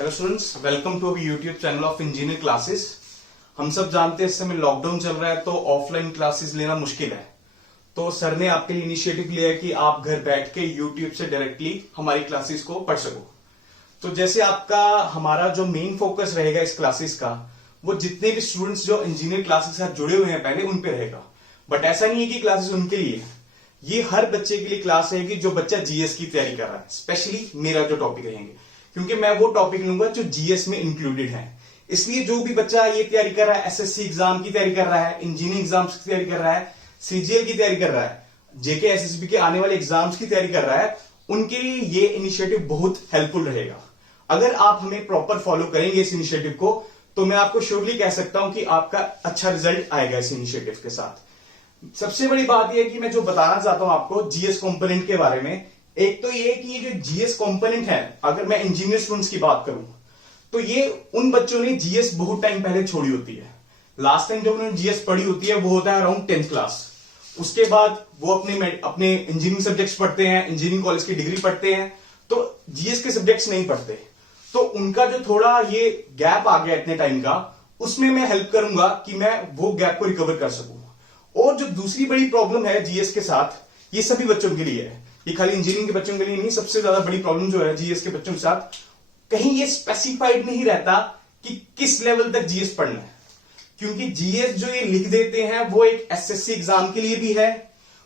Hello students, welcome to our YouTube channel of engineer classes. हम सब जानते हैं इस समय लॉकडाउन चल रहा है तो ऑफलाइन क्लासेस लेना मुश्किल है। तो सर ने आपके लिए इनिशिएटिव लिया है कि आप घर बैठ के यूट्यूब से डायरेक्टली हमारी क्लासेस को पढ़ सको। तो जैसे आपका हमारा जो मेन फोकस रहेगा इस क्लासेस का, वो जितने भी स्टूडेंट्स जो इंजीनियर क्लासेस के साथ जुड़े हुए हैं पहले उन पे रहेगा। बट ऐसा नहीं है कि क्लासेस उनके लिए है, ये हर बच्चे के लिए क्लास रहेगी जो बच्चा जीएस की तैयारी कर रहा है। स्पेशली मेरा जो टॉपिक रहेंगे, क्योंकि मैं वो टॉपिक लूंगा जो जीएस में इंक्लूडेड है। इसलिए जो भी बच्चा ये तैयारी कर रहा है, एसएससी एग्जाम की तैयारी कर रहा है, इंजीनियरिंग एग्जाम्स की तैयारी कर रहा है, सीजीएल की तैयारी कर रहा है, जेके एसएसबी के आने वाले एग्जाम्स की तैयारी कर रहा है, उनके लिए ये इनिशिएटिव बहुत हेल्पफुल रहेगा। अगर आप हमें प्रॉपर फॉलो करेंगे इस इनिशिएटिव को, तो मैं आपको श्योरली कह सकता हूं कि आपका अच्छा रिजल्ट आएगा इस इनिशिएटिव के साथ। सबसे बड़ी बात यह है कि मैं जो बताना चाहता हूं आपको जीएस कंपोनेंट के बारे में, एक तो ये कि ये जो जीएस कंपोनेंट है, अगर मैं इंजीनियर स्टूडेंट्स की बात करूं तो ये उन बच्चों ने जीएस बहुत टाइम पहले छोड़ी होती है। लास्ट टाइम जब उन्होंने जीएस पढ़ी होती है वो होता है अराउंड 10th क्लास। उसके बाद वो अपने इंजीनियरिंग सब्जेक्ट्स पढ़ते हैं, इंजीनियरिंग कॉलेज की डिग्री पढ़ते हैं, तो जीएस के सब्जेक्ट्स नहीं पढ़ते। तो उनका जो थोड़ा ये गैप आ गया इतने टाइम का, उसमें मैं हेल्प करूंगा कि मैं वो गैप को रिकवर कर सकूं। और जो दूसरी बड़ी प्रॉब्लम है जीएस के साथ, ये सभी बच्चों के लिए है, ये खाली इंजीनियरिंग के बच्चों के लिए नहीं। सबसे ज्यादा बड़ी प्रॉब्लम जो है जीएस के बच्चों के साथ, कहीं ये स्पेसिफाइड नहीं रहता कि किस लेवल तक जीएस पढ़ना है। क्योंकि जीएस जो ये लिख देते हैं वो एक एसएससी एग्जाम के लिए भी है,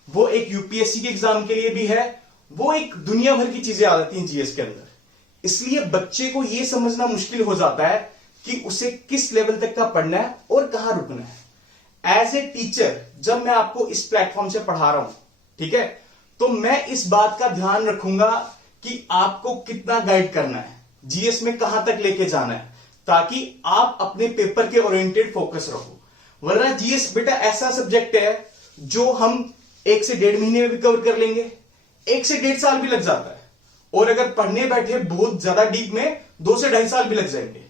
वो एक यूपीएससी के एग्जाम के लिए भी है, वो एक दुनिया भर की चीजें आ जाती हैं जीएस के अंदर। इसलिए बच्चे को यह समझना मुश्किल हो जाता है कि उसे किस लेवल तक का पढ़ना है और कहां रुकना है। एज ए टीचर जब मैं आपको इस प्लेटफॉर्म से पढ़ा रहा हूं, ठीक है, तो मैं इस बात का ध्यान रखूंगा कि आपको कितना गाइड करना है, जीएस में कहां तक लेके जाना है, ताकि आप अपने पेपर के ओरिएंटेड फोकस रखो। वरना जीएस बेटा ऐसा सब्जेक्ट है जो हम 1 से 1.5 महीने में भी कवर कर लेंगे, 1 से 1.5 साल भी लग जाता है, और अगर पढ़ने बैठे बहुत ज्यादा डीप में 2 से 2.5 साल भी लग जाएंगे।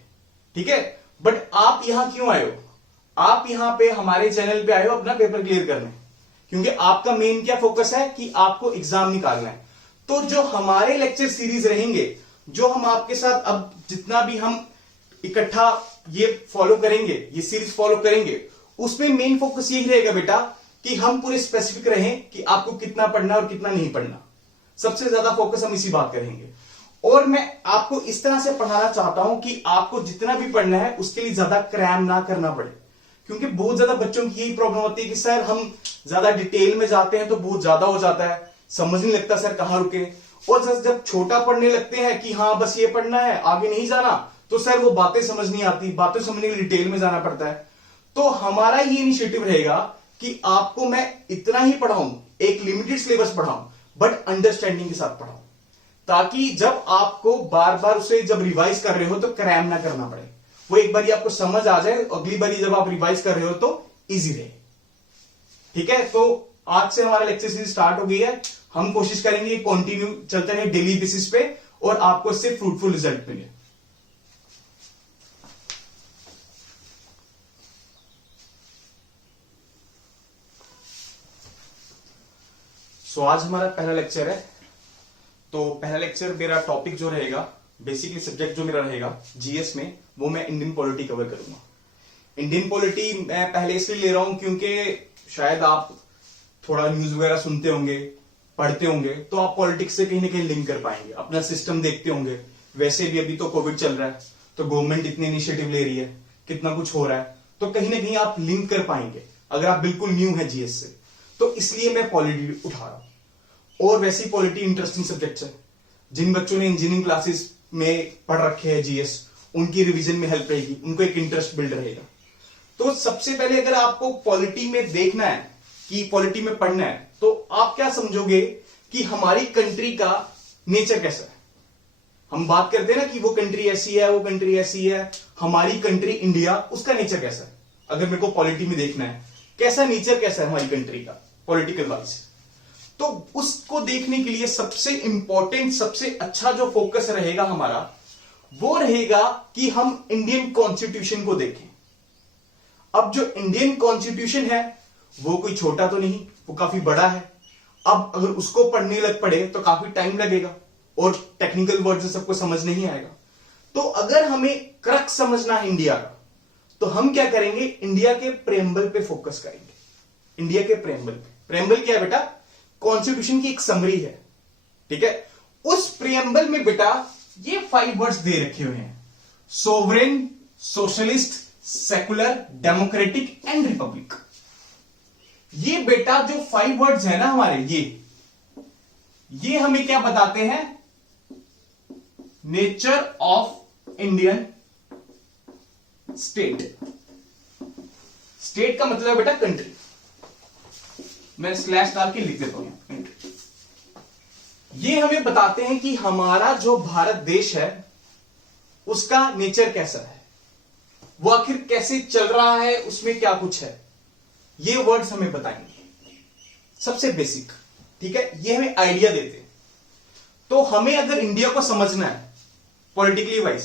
ठीक है, बट आप यहां क्यों आए हो? आप यहां पे हमारे चैनल पे आए हो अपना पेपर क्लियर करने, क्योंकि आपका मेन क्या फोकस है कि आपको एग्जाम निकालना है। तो जो हमारे लेक्चर सीरीज रहेंगे, जो हम आपके साथ अब जितना भी हम इकट्ठा ये फॉलो करेंगे, ये सीरीज फॉलो करेंगे, उसमें मेन फोकस यही रहेगा बेटा कि हम पूरे स्पेसिफिक रहें कि आपको कितना पढ़ना और कितना नहीं पढ़ना। सबसे ज्यादा फोकस हम इसी बात करेंगे। और मैं आपको इस तरह से पढ़ाना चाहता हूं कि आपको जितना भी पढ़ना है उसके लिए ज्यादा क्रैम ना करना पड़े। क्योंकि बहुत ज्यादा बच्चों की यही प्रॉब्लम होती है कि सर हम ज्यादा डिटेल में जाते हैं तो बहुत ज्यादा हो जाता है, समझ नहीं लगता सर कहां रुके। और जब छोटा पढ़ने लगते हैं कि हाँ बस ये पढ़ना है आगे नहीं जाना, तो सर वो बातें समझ नहीं आती, बातें समझने के लिए डिटेल में जाना पड़ता है। तो हमारा ये इनिशिएटिव रहेगा कि आपको मैं इतना ही पढ़ाऊं, एक लिमिटेड सिलेबस पढ़ाऊं, बट अंडरस्टैंडिंग के साथ पढ़ाऊं, ताकि जब आपको बार बार उसे जब रिवाइज कर रहे हो तो क्रैम ना करना पड़े, वो एक बार आपको समझ आ जाए, अगली बार जब आप रिवाइज कर रहे हो तो इजी रहे। ठीक है, तो आज से हमारा लेक्चर सीरीज स्टार्ट हो गई है। हम कोशिश करेंगे कंटिन्यू चलते रहे डेली बेसिस पे और आपको इससे फ्रूटफुल रिजल्ट मिले। आज हमारा पहला लेक्चर है। तो पहला लेक्चर मेरा टॉपिक जो रहेगा, बेसिकली सब्जेक्ट जो मेरा रहेगा जीएस में, वो मैं इंडियन पॉलिटी कवर करूंगा। इंडियन पॉलिटी मैं पहले इसलिए ले रहा हूं क्योंकि शायद आप थोड़ा न्यूज वगैरह सुनते होंगे, पढ़ते होंगे, तो आप पॉलिटिक्स से कहीं ना कहीं लिंक कर पाएंगे, अपना सिस्टम देखते होंगे। वैसे भी अभी तो कोविड चल रहा है, तो गवर्नमेंट इतने इनिशिएटिव ले रही है, कितना कुछ हो रहा है, तो कहीं ना कहीं आप लिंक कर पाएंगे अगर आप बिल्कुल न्यू है जीएस से। तो इसलिए मैं पॉलिटी उठा रहा हूं। और वैसी पॉलिटी इंटरेस्टिंग सब्जेक्ट है, जिन बच्चों ने इंजीनियरिंग क्लासेस में पढ़ रखे हैं जीएस, उनकी रिवीजन में हेल्प रहेगी, उनको एक इंटरेस्ट बिल्ड रहेगा। तो सबसे पहले अगर आपको पॉलिटी में देखना है कि पॉलिटी में पढ़ना है, तो आप क्या समझोगे कि हमारी कंट्री का नेचर कैसा है। हम बात करते हैं ना कि वो कंट्री ऐसी है, वो कंट्री ऐसी है, हमारी कंट्री इंडिया, उसका नेचर कैसा है। अगर मेरे को पॉलिटी में देखना है कैसा नेचर कैसा है हमारी कंट्री का पॉलिटिकल वाइज, तो उसको देखने के लिए सबसे इंपॉर्टेंट, सबसे अच्छा जो फोकस रहेगा हमारा, वो रहेगा कि हम इंडियन कॉन्स्टिट्यूशन को देखें। अब जो इंडियन कॉन्स्टिट्यूशन है वो कोई छोटा तो नहीं, वो काफी बड़ा है। अब अगर उसको पढ़ने लग पड़े तो काफी टाइम लगेगा और टेक्निकल वर्ड से सबको समझ नहीं आएगा। तो अगर हमें क्रक्स समझना है इंडिया का, तो हम क्या करेंगे, इंडिया के प्रेम्बल पे फोकस करेंगे। इंडिया के प्रेम्बल पे, प्रेम्बल क्या है बेटा, कॉन्स्टिट्यूशन की एक समरी है, ठीक है। उस प्रेम्बल में बेटा ये 5 वर्ड्स दे रखे हुए हैं, sovereign, socialist, secular, democratic and Republic. ये बेटा जो 5 वर्ड्स है ना हमारे, ये हमें क्या बताते हैं, nature of Indian state. State का मतलब है बेटा कंट्री, मैं स्लैश डाल के लिख देता हूं कंट्री। ये हमें बताते हैं कि हमारा जो भारत देश है उसका नेचर कैसा है, वो आखिर कैसे चल रहा है, उसमें क्या कुछ है, ये वर्ड्स हमें बताएंगे, सबसे बेसिक, ठीक है। ये हमें आइडिया देते हैं। तो हमें अगर इंडिया को समझना है पॉलिटिकली वाइज,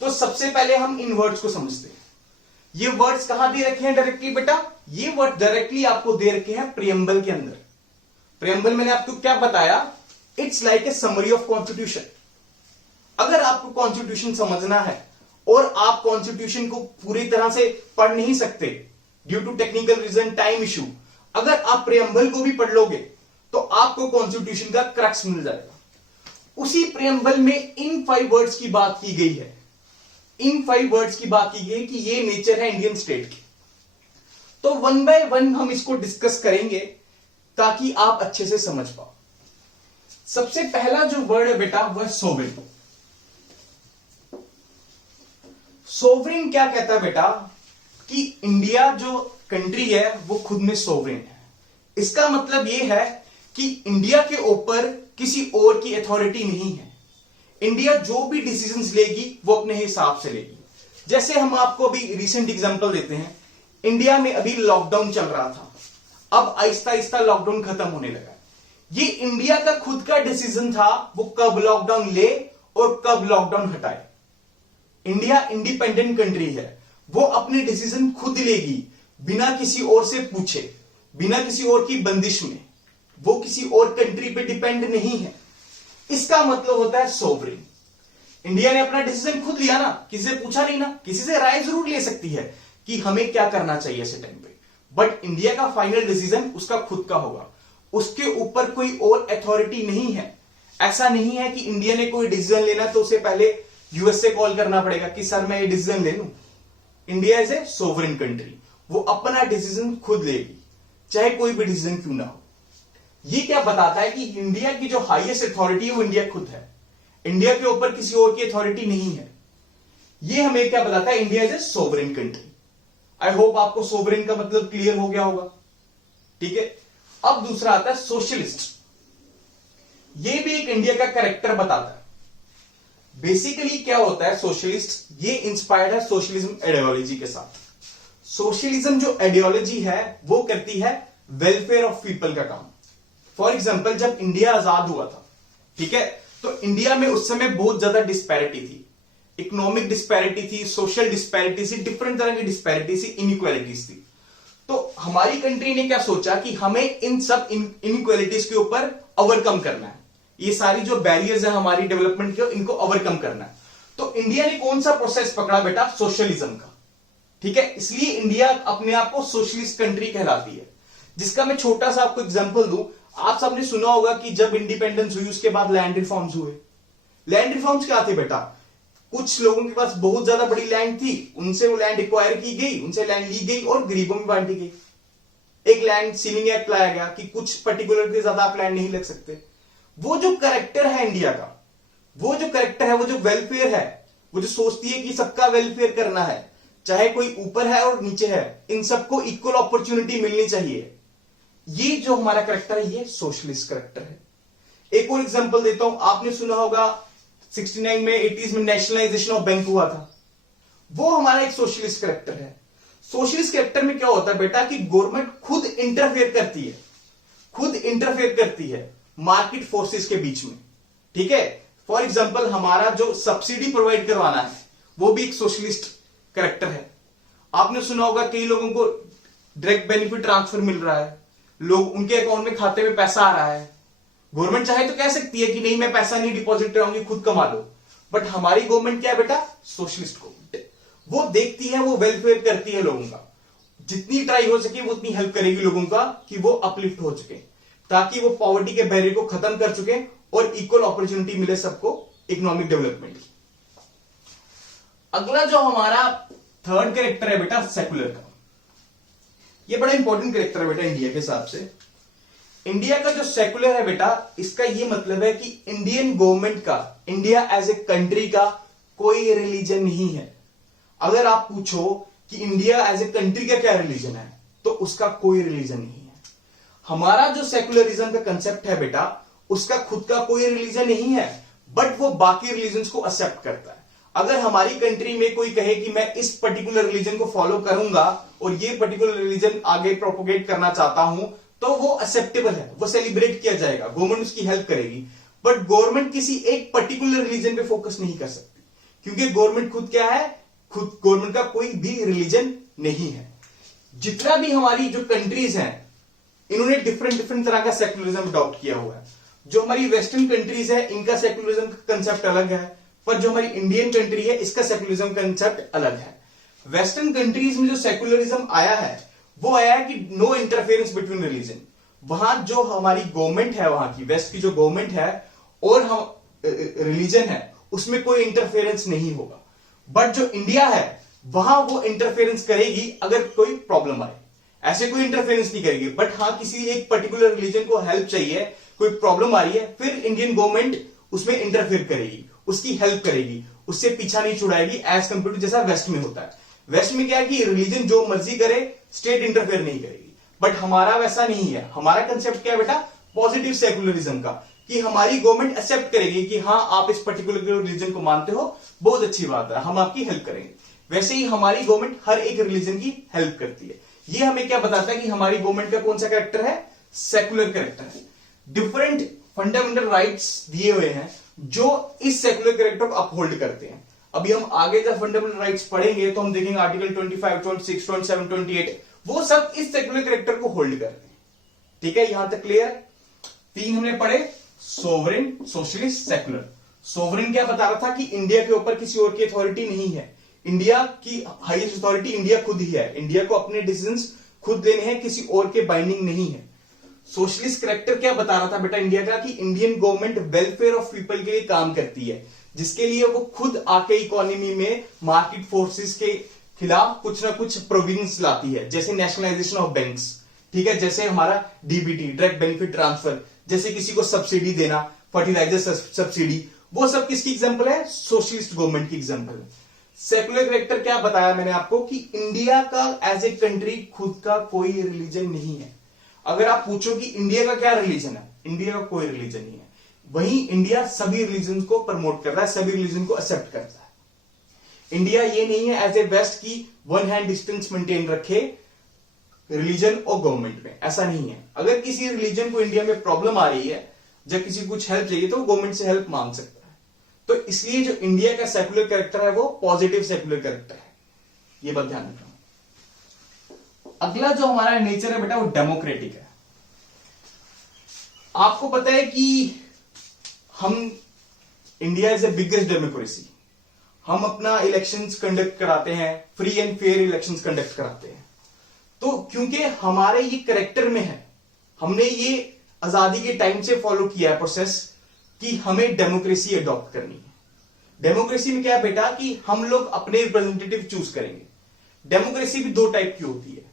तो सबसे पहले हम इन वर्ड्स को समझते हैं। ये वर्ड्स कहां दे रखे हैं डायरेक्टली बेटा, ये वर्ड डायरेक्टली आपको दे रखे हैं प्रियम्बल के अंदर। प्रियम्बल मैंने आपको क्या बताया, it's like a summary of constitution. अगर आपको कॉन्स्टिट्यूशन समझना है और आप कॉन्स्टिट्यूशन को पूरी तरह से पढ़ नहीं सकते due to technical reason, time issue, अगर आप प्रियम्बल को भी पढ़ लोगे तो आपको कॉन्स्टिट्यूशन का क्रक्स मिल जाएगा। उसी प्रियम्बल में इन 5 वर्ड्स की बात की गई है, इन 5 वर्ड्स की बात की गई कि ये नेचर है इंडियन स्टेट की। तो 1 बाय 1 हम इसको डिस्कस करेंगे ताकि आप अच्छे से समझ पाओ। सबसे पहला जो वर्ड है बेटा वो है सोवरेन। सोवरेन क्या कहता है बेटा, कि इंडिया जो कंट्री है वो खुद में सोवरेन है। इसका मतलब यह है कि इंडिया के ऊपर किसी और की अथॉरिटी नहीं है। इंडिया जो भी डिसीजंस लेगी वो अपने हिसाब से लेगी। जैसे हम आपको अभी रिसेंट एग्जांपल देते हैं, इंडिया में अभी लॉकडाउन चल रहा था, अब आहिस्ता आहिस्ता लॉकडाउन खत्म होने लगा। ये इंडिया का खुद का डिसीजन था वो कब लॉकडाउन ले और कब लॉकडाउन हटाए। इंडिया इंडिपेंडेंट कंट्री है, वो अपने डिसीजन खुद लेगी बिना किसी और से पूछे, बिना किसी और की बंदिश में। वो किसी और कंट्री पे डिपेंड नहीं है। इसका मतलब होता है सोवरेन। इंडिया ने अपना डिसीजन खुद लिया ना, किसी से पूछा नहीं ना। किसी से राय जरूर ले सकती है कि हमें क्या करना चाहिए ऐसे टाइम पे, बट इंडिया का फाइनल डिसीजन उसका खुद का होगा। उसके ऊपर कोई और अथॉरिटी नहीं है। ऐसा नहीं है कि इंडिया ने कोई डिसीजन लेना तो उसे पहले यूएस से कॉल करना पड़ेगा कि सर मैं ये डिसीजन ले लूं। India is A sovereign country, वो अपना डिसीजन खुद लेगी, चाहे कोई भी डिसीजन क्यों ना हो। ये क्या बताता है कि इंडिया की जो हाईएस्ट अथॉरिटी है वो इंडिया खुद है। इंडिया के ऊपर किसी और की अथॉरिटी नहीं है। ये हमें क्या बताता है, India is A sovereign country. I hope आपको सोवरेन का मतलब क्लियर हो गया होगा, ठीक है। अब दूसरा आता है सोशलिस्ट। ये भी एक इंडिया का कैरेक्टर बताता है। बेसिकली क्या होता है सोशलिस्ट, ये इंस्पायर्ड है सोशलिज्म आइडियोलॉजी के साथ। सोशलिज्म जो आइडियोलॉजी है वो करती है वेलफेयर ऑफ पीपल का काम। फॉर एग्जाम्पल जब इंडिया आजाद हुआ था, ठीक है, तो इंडिया में उस समय बहुत ज्यादा डिस्पैरिटी थी, इकोनॉमिक डिस्पैरिटी थी, सोशल डिस्पैरिटी थी, डिफरेंट तरह की डिस्पैरिटी थी, इनइक्वालिटीज थी। तो हमारी कंट्री ने क्या सोचा कि हमें इन सब इनइक्वालिटीज के ऊपर ओवरकम करना है। ये सारी जो बैरियर्स है हमारी डेवलपमेंट के, इनको ओवरकम करना है। तो इंडिया ने कौन सा प्रोसेस पकड़ा बेटा, सोशलिज्म का, ठीक है। इसलिए इंडिया अपने आप को सोशलिस्ट कंट्री कहलाती है। जिसका मैं छोटा सा आपको एग्जांपल दूं, आप सबने सुना होगा कि जब इंडिपेंडेंस हुई उसके बाद लैंड रिफॉर्म्स हुए। लैंड रिफॉर्म्स क्या थे बेटा, कुछ लोगों के पास बहुत ज्यादा बड़ी लैंड थी, उनसे वो लैंड एक्वायर की गई, उनसे लैंड ली गई और गरीबों में बांटी गई। एक लैंड सीलिंग एक्ट लाया गया कि कुछ पर्टिकुलर के ज्यादा आप लैंड नहीं लग सकते। वो जो कैरेक्टर है इंडिया का, वो जो कैरेक्टर है, वो जो वेलफेयर है, वो जो सोचती है कि सबका वेलफेयर करना है, चाहे कोई ऊपर है और नीचे है, इन सबको इक्वल अपॉर्चुनिटी मिलनी चाहिए। ये जो हमारा कैरेक्टर है ये सोशलिस्ट कैरेक्टर है। एक और एग्जांपल देता हूं, आपने सुना होगा 69 में 80s में नेशनलाइजेशन ऑफ बैंक हुआ था, वो हमारा एक सोशलिस्ट कैरेक्टर है। सोशलिस्ट कैरेक्टर में क्या होता है बेटा कि गवर्नमेंट खुद इंटरफेयर करती है, खुद इंटरफेयर करती है मार्केट फोर्सेस के बीच में, ठीक है। फॉर एग्जांपल हमारा जो सब्सिडी प्रोवाइड करवाना है वो भी एक सोशलिस्ट कैरेक्टर है। आपने सुना होगा कई लोगों को डायरेक्ट बेनिफिट ट्रांसफर मिल रहा है, लोग उनके अकाउंट में खाते में पैसा आ रहा है। गवर्नमेंट चाहे तो कह सकती है कि नहीं मैं पैसा नहीं डिपॉजिट कराऊंगी, खुद कमा लो, बट हमारी गवर्नमेंट क्या है बेटा? Socialist government. वो देखती है, वो वेलफेयर करती है लोगों का, जितनी ट्राई हो सके वो उतनी हेल्प करेगी लोगों का कि वो अपलिफ्ट हो चुके, ताकि वो पॉवर्टी के बैरियर को खत्म कर चुके और इक्वल अपॉर्चुनिटी मिले सबको इकोनॉमिक डेवलपमेंट की। अगला जो हमारा थर्ड कैरेक्टर है बेटा सेकुलर का, ये बड़ा इंपॉर्टेंट कैरेक्टर है बेटा इंडिया के हिसाब से। इंडिया का जो सेकुलर है बेटा, इसका ये मतलब है कि इंडियन गवर्नमेंट का, इंडिया एज ए कंट्री का कोई रिलीजन नहीं है। अगर आप पूछो कि इंडिया एज ए कंट्री का क्या रिलीजन है, तो उसका कोई रिलीजन नहीं है। हमारा जो सेकुलरिज्म का कंसेप्ट है बेटा, उसका खुद का कोई रिलीजन नहीं है, बट वो बाकी रिलीजन को एक्सेप्ट करता है। अगर हमारी कंट्री में कोई कहे कि मैं इस पर्टिकुलर रिलीजन को फॉलो करूंगा और ये पर्टिकुलर रिलीजन आगे प्रोपोगेट करना चाहता हूं, तो वो एक्सेप्टेबल है, वो सेलिब्रेट किया जाएगा, गवर्नमेंट उसकी हेल्प करेगी। बट गवर्नमेंट किसी एक पर्टिकुलर रिलीजन पे फोकस नहीं कर सकती, क्योंकि गवर्नमेंट खुद क्या है? खुद गवर्नमेंट का कोई भी रिलीजन नहीं है। जितना भी हमारी जो कंट्रीज हैं, इन्होंने डिफरेंट तरह का सेकुलरिज्म अडॉप्ट किया हुआ है। जो हमारी वेस्टर्न कंट्रीज है, इनका सेकुलरिज्म का कंसेप्ट अलग है, पर जो हमारी इंडियन कंट्री है, इसका सेकुलरिज्म कंसेप्ट अलग है। वेस्टर्न कंट्रीज में जो सेकुलरिज्म आया है, वो आया है कि नो इंटरफेरेंस बिटवीन रिलीजन। वहां जो हमारी गवर्नमेंट है, वहां की वेस्ट की जो गवर्नमेंट है और हम रिलीजन है, उसमें कोई इंटरफेरेंस नहीं होगा। बट जो इंडिया है, वहां वो इंटरफेरेंस करेगी अगर कोई प्रॉब्लम आए, ऐसे कोई इंटरफेरेंस नहीं करेगी। बट हाँ, किसी एक पर्टिकुलर रिलीजन को हेल्प चाहिए, कोई प्रॉब्लम आ रही है, फिर इंडियन गवर्नमेंट उसमें इंटरफेयर करेगी, उसकी हेल्प करेगी, उससे पीछा नहीं छुड़ाएगी, एज कंपेयर टू जैसा वेस्ट में होता है। वेस्ट में क्या है कि रिलीजन जो मर्जी करे, स्टेट इंटरफेयर नहीं करेगी। बट हमारा वैसा नहीं है। हमारा कंसेप्ट क्या है बेटा? पॉजिटिव सेकुलरिज्म का, कि हमारी गवर्नमेंट एक्सेप्ट करेगी कि हाँ, आप इस पर्टिकुलर रिलीजन को मानते हो, बहुत अच्छी बात है, हम आपकी हेल्प करेंगे। वैसे ही हमारी गवर्नमेंट हर एक रिलीजन की हेल्प करती है। ये हमें क्या बताता है कि हमारी गवर्नमेंट का कौन सा कैरेक्टर है? सेकुलर कैरेक्टर है। डिफरेंट फंडामेंटल राइट्स दिए हुए हैं जो इस सेकुलर कैरेक्टर को अपहोल्ड करते हैं। अभी हम आगे जब फंडामेंटल राइट्स पढ़ेंगे तो हम देखेंगे आर्टिकल 25, 26, 27, 28, वो सब इस सेकुलर कैरेक्टर को होल्ड करते हैं। ठीक है, यहां तक क्लियर? 3 हमने पढ़े, सोवरेन, सोशलिस्ट, सेकुलर। सोवरेन क्या बता रहा था कि इंडिया के ऊपर किसी और की अथॉरिटी नहीं है, इंडिया की हाईएस्ट अथॉरिटी इंडिया खुद ही है, इंडिया को अपने डिसीजंस खुद लेने हैं, किसी और के बाइंडिंग नहीं है। सोशलिस्ट कैरेक्टर क्या बता रहा था बेटा इंडिया का? कि Indian government welfare of people के लिए काम करती है, जिसके लिए वो खुद आके इकोनॉमी में मार्केट फोर्सेस के खिलाफ कुछ ना कुछ प्रोविजंस लाती है, जैसे नेशनलाइजेशन ऑफ बैंक्स, ठीक है, जैसे हमारा डीबीटी, डायरेक्ट बेनिफिट ट्रांसफर, जैसे किसी को सब्सिडी देना, फर्टिलाइजर सब्सिडी, वो सब किसकी एग्जांपल है? सोशलिस्ट गवर्नमेंट की एग्जांपल है। सेकुलर कैरेक्टर क्या बताया मैंने आपको? कि इंडिया का एज ए कंट्री खुद का कोई रिलीजन नहीं है। अगर आप पूछो कि इंडिया का क्या रिलीजन है, इंडिया का कोई रिलीजन नहीं है। वहीं इंडिया सभी रिलीजन को प्रमोट कर रहा है, सभी रिलीजन को एक्सेप्ट करता है। इंडिया ये नहीं है एज ए वेस्ट की वन हैंड डिस्टेंस मेंटेन रखे रिलीजन और गवर्नमेंट में, ऐसा नहीं है। अगर किसी रिलीजन को इंडिया में प्रॉब्लम आ रही है, जब किसी को कुछ हेल्प चाहिए, तो वो गवर्नमेंट से हेल्प मांग सकता है। तो इसलिए जो इंडिया का सेकुलर कैरेक्टर है वो पॉजिटिव सेकुलर कैरेक्टर है, ये बात ध्यान रखना। अगला जो हमारा नेचर है बेटा वो डेमोक्रेटिक है। आपको पता है कि हम India is the biggest democracy, हम अपना इलेक्शंस कंडक्ट कराते हैं, free and fair elections conduct कराते हैं। तो क्योंकि हमारे ये कैरेक्टर में है, हमने ये आजादी के टाइम से फॉलो किया है प्रोसेस कि हमें डेमोक्रेसी अडॉप्ट करनी है। डेमोक्रेसी में क्या है बेटा कि हम लोग अपने रिप्रेजेंटेटिव चूज करेंगे। डेमोक्रेसी भी 2 टाइप की होती है,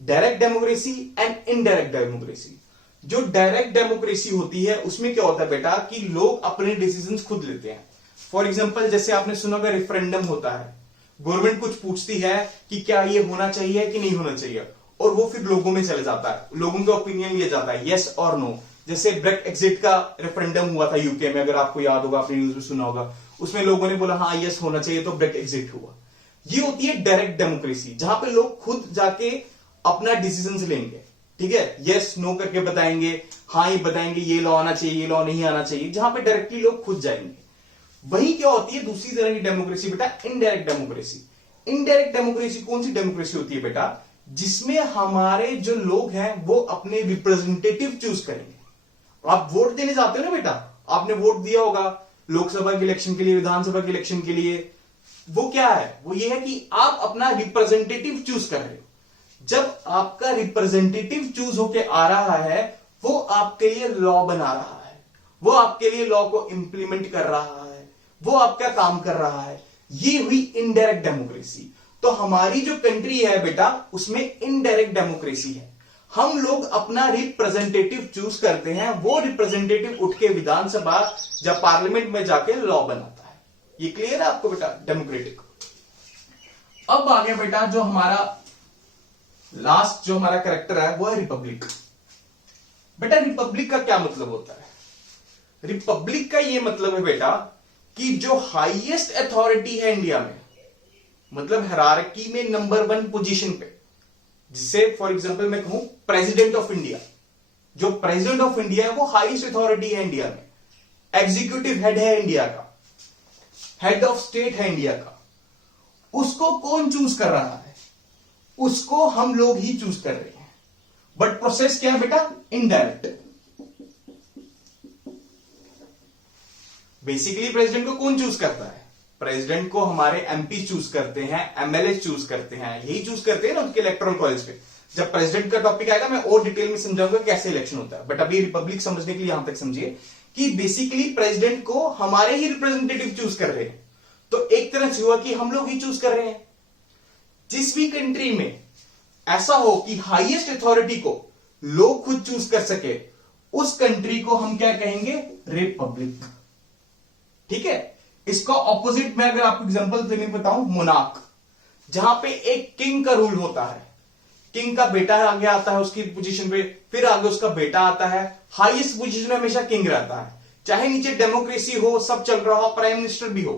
direct democracy and indirect democracy. जो डायरेक्ट डेमोक्रेसी होती है उसमें क्या होता है बेटा कि लोग अपने डिसीजंस खुद लेते हैं। फॉर एग्जांपल, जैसे आपने सुना होगा रेफरेंडम होता है, गवर्नमेंट कुछ पूछती है कि क्या ये होना चाहिए कि नहीं होना चाहिए, और वो फिर लोगों में चले जाता है, लोगों का ओपिनियन लिया जाता है, यस और नो। जैसे ब्रेक्ट एग्जिट का रेफरेंडम हुआ था यूके में, अगर आपको याद होगा, आपने न्यूज में सुना होगा, उसमें लोगों ने बोला हाँ यस होना चाहिए, तो ब्रेक्ट एग्जिट हुआ। ये होती है डायरेक्ट डेमोक्रेसी, जहां पे लोग खुद जाके अपना डिसीजन लेंगे, ठीक है, यस नो करके बताएंगे, हाँ ये बताएंगे ये लॉ आना चाहिए, ये लॉ नहीं आना चाहिए, जहां पे डायरेक्टली लोग खुद जाएंगे। वही क्या होती है दूसरी तरह की डेमोक्रेसी बेटा, इनडायरेक्ट डेमोक्रेसी। इनडायरेक्ट डेमोक्रेसी कौन सी डेमोक्रेसी होती है बेटा? जिसमें हमारे जो लोग हैं वो अपने रिप्रेजेंटेटिव चूज करेंगे। आप वोट देने जाते हो ना बेटा, आपने वोट दिया होगा, लोकसभा के इलेक्शन के लिए, विधानसभा के इलेक्शन के लिए, वो क्या है, वो ये है कि आप अपना रिप्रेजेंटेटिव चूज कर रहे हो। जब आपका रिप्रेजेंटेटिव चूज होके आ रहा है, वो आपके लिए लॉ बना रहा है, वो आपके लिए लॉ को इंप्लीमेंट कर रहा है, वो आपका काम कर रहा है। ये हुई इनडायरेक्ट डेमोक्रेसी। तो हमारी जो कंट्री है बेटा, उसमें इनडायरेक्ट डेमोक्रेसी है। हम लोग अपना रिप्रेजेंटेटिव चूज करते हैं, वो रिप्रेजेंटेटिव उठ के विधानसभा या पार्लियामेंट में जाके लॉ बनाता है। ये क्लियर है आपको बेटा, डेमोक्रेटिक। अब आ गया बेटा जो हमारा लास्ट जो हमारा कैरेक्टर है, वो है रिपब्लिक। बेटा रिपब्लिक का क्या मतलब होता है? रिपब्लिक का ये मतलब है बेटा कि जो हाईएस्ट अथॉरिटी है इंडिया में, मतलब हायरार्की में नंबर 1 पोजीशन पे, जिसे फॉर एग्जांपल मैं कहूं प्रेसिडेंट ऑफ इंडिया, जो प्रेसिडेंट ऑफ इंडिया है वो हाईएस्ट अथॉरिटी है इंडिया में, एग्जीक्यूटिव हेड है इंडिया का, हेड ऑफ स्टेट है इंडिया का। उसको कौन चूज कर रहा है? उसको हम लोग ही चूज कर रहे हैं। बट प्रोसेस क्या है बेटा? इनडायरेक्ट। बेसिकली प्रेसिडेंट को कौन चूज करता है? प्रेसिडेंट को हमारे एमपी चूज करते हैं, एमएलए चूज करते हैं, यही चूज करते हैं ना उनके इलेक्टोरल कॉलेज पे। जब प्रेसिडेंट का टॉपिक आएगा मैं और डिटेल में समझाऊंगा कैसे इलेक्शन होता है, बट अभी रिपब्लिक समझने के लिए यहां तक समझिए कि बेसिकली प्रेसिडेंट को हमारे ही रिप्रेजेंटेटिव चूज कर रहे हैं। तो एक तरह से हुआ कि हम लोग ही चूज कर रहे हैं। जिस भी कंट्री में ऐसा हो कि हाईएस्ट अथॉरिटी को लोग खुद चूज कर सके, उस कंट्री को हम क्या कहेंगे? रिपब्लिक। ठीक है। इसका ऑपोजिट में अगर आपको एग्जांपल देने बताऊं, मोनार्क, जहां पे एक किंग का रूल होता है, किंग का बेटा आगे आता है उसकी पोजीशन पे, फिर आगे उसका बेटा आता है, हाईएस्ट पोजीशन में हमेशा किंग रहता है। चाहे नीचे डेमोक्रेसी हो, सब चल रहा हो, प्राइम मिनिस्टर भी हो,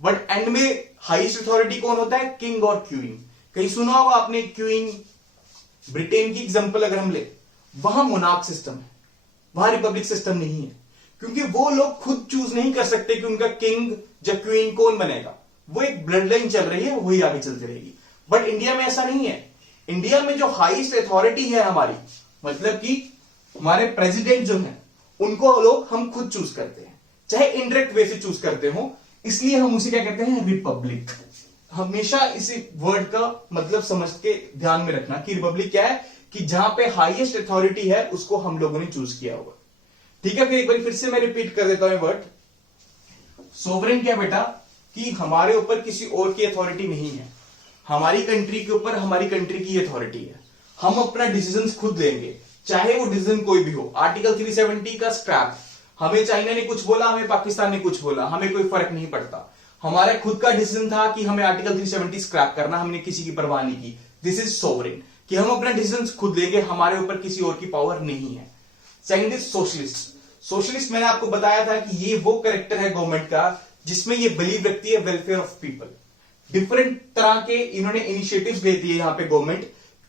बट एंड में हाईएस्ट अथॉरिटी कौन होता है? किंग और क्वीन। कहीं सुना होगा आपने क्वीन, ब्रिटेन की एग्जांपल अगर हम ले, वहां मोनार्क सिस्टम है, वहां रिपब्लिक सिस्टम नहीं है, क्योंकि वो लोग खुद चूज नहीं कर सकते कि उनका किंग या क्वीन कौन बनेगा। वो एक ब्लड लाइन चल रही है, वही आगे चलती रहेगी। बट इंडिया में ऐसा नहीं है। इंडिया में जो हाईएस्ट अथॉरिटी है हमारी, मतलब कि हमारे प्रेसिडेंट जो है, उनको लोग हम खुद चूज करते हैं, चाहे इनडायरेक्ट वे से चूज करते हो, इसलिए हम उसे क्या कहते हैं? रिपब्लिक। हमेशा इसी वर्ड का मतलब समझ के ध्यान में रखना कि रिपब्लिक क्या है, कि जहां पे हाईएस्ट अथॉरिटी है उसको हम लोगों ने चूज किया होगा। ठीक है। एक बार फिर से मैं रिपीट कर देता हूं वर्ड। सोवरेन क्या बेटा? कि हमारे ऊपर किसी और की अथॉरिटी नहीं है, हमारी कंट्री के ऊपर हमारी कंट्री की अथॉरिटी है। हम अपना डिसीजन खुद लेंगे, चाहे वो डिसीजन कोई भी हो। आर्टिकल 370 का स्क्रैप, हमें चाइना ने कुछ बोला, हमें पाकिस्तान ने कुछ बोला, हमें कोई फर्क नहीं पड़ता। हमारा खुद का डिसीजन था कि हमें आर्टिकल 370 स्क्रैप करना, हमने किसी की परवाह नहीं की। दिस इज सोवरेन, कि हम अपना डिसीजन खुद लेंगे, हमारे ऊपर किसी और की पावर नहीं है। Second is socialist. सोशलिस्ट मैंने आपको बताया था कि ये वो कैरेक्टर है गवर्नमेंट का जिसमें ये बिलीव रखती है वेलफेयर ऑफ पीपल। डिफरेंट तरह के इन्होंने इनिशिएटिव्स लेती है यहाँ पे गवर्नमेंट,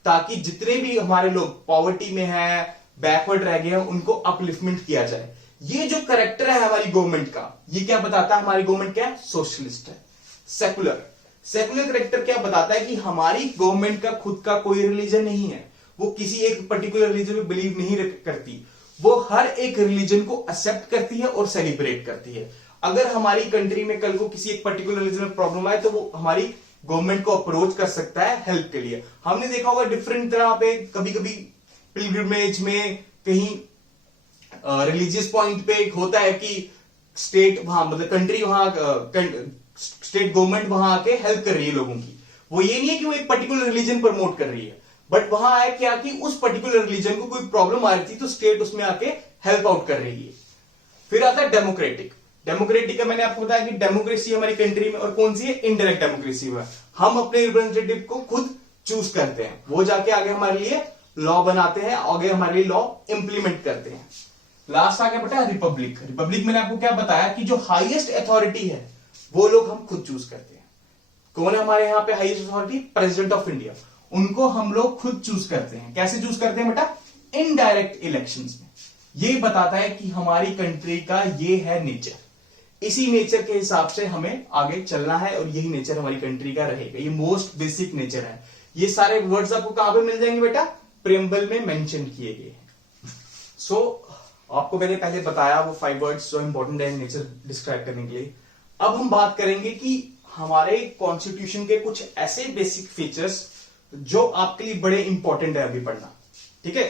ताकि जितने भी हमारे लोग पॉवर्टी में हैं, बैकवर्ड रह गए हैं, उनको अपलिफ्टमेंट किया जाए। ये जो कैरेक्टर है हमारी गवर्नमेंट का, ये क्या बताता है? हमारी गवर्नमेंट क्या है? सोशलिस्ट है। सेकुलर, सेकुलर कैरेक्टर क्या बताता है? कि हमारी गवर्नमेंट का खुद का कोई रिलीजन नहीं है, वो किसी एक पर्टिकुलर रिलीजन में बिलीव नहीं करती, वो हर एक रिलीजन को एक्सेप्ट करती है और सेलिब्रेट करती है। अगर हमारी कंट्री में कल को किसी एक पर्टिकुलर रिलीजन में प्रॉब्लम आए, तो वो हमारी गवर्नमेंट को अप्रोच कर सकता है हेल्प के लिए। हमने देखा होगा डिफरेंट तरह पे, कभी कभी पिलग्रिमेज में कहीं रिलीजियस पॉइंट पे होता है कि स्टेट वहां, मतलब कंट्री वहां, स्टेट गवर्नमेंट वहां आके हेल्प कर रही है लोगों की। वो ये नहीं है कि वो एक पर्टिकुलर रिलीजन प्रमोट कर रही है, बट वहां है क्या कि उस पर्टिकुलर रिलीजन को कोई प्रॉब्लम आ रही थी तो स्टेट उसमें आके हेल्प आउट कर रही है। फिर आता है डेमोक्रेटिक। डेमोक्रेटिक का मैंने आपको बताया कि डेमोक्रेसी हमारी कंट्री में, और कौन सी है? इनडायरेक्ट डेमोक्रेसी में। हम अपने रिप्रेजेंटेटिव को खुद चूज करते हैं, वो जाके आगे हमारे लिए लॉ बनाते हैं, आगे हमारे लिए लॉ इंप्लीमेंट करते हैं। लास्ट आ गया बेटा रिपब्लिक। रिपब्लिक मैंने आपको क्या बताया कि जो हाईएस्ट अथॉरिटी है वो लोग हम खुद चूज करते हैं। कौन है हमारे यहाँ पे highest authority? President of India. उनको हम लोग खुद चूज करते हैं। कैसे चूज करते हैं बेटा? इनडायरेक्ट इलेक्शंस में। ये बताता है कि हमारी कंट्री का ये है नेचर, इसी नेचर के हिसाब से हमें आगे चलना है, और यही नेचर हमारी कंट्री का रहेगा। ये मोस्ट बेसिक नेचर है। ये सारे वर्ड्स आपको कहां पे मिल जाएंगे बेटा? प्रेम्बल में मेंशन किए गए हैं। सो आपको मैंने पहले बताया वो 5 वर्ड्स जो इंपॉर्टेंट है नेचर डिस्क्राइब करने के लिए। अब हम बात करेंगे कि हमारे कॉन्स्टिट्यूशन के कुछ ऐसे बेसिक फीचर्स जो आपके लिए बड़े इंपॉर्टेंट है अभी पढ़ना। ठीक है,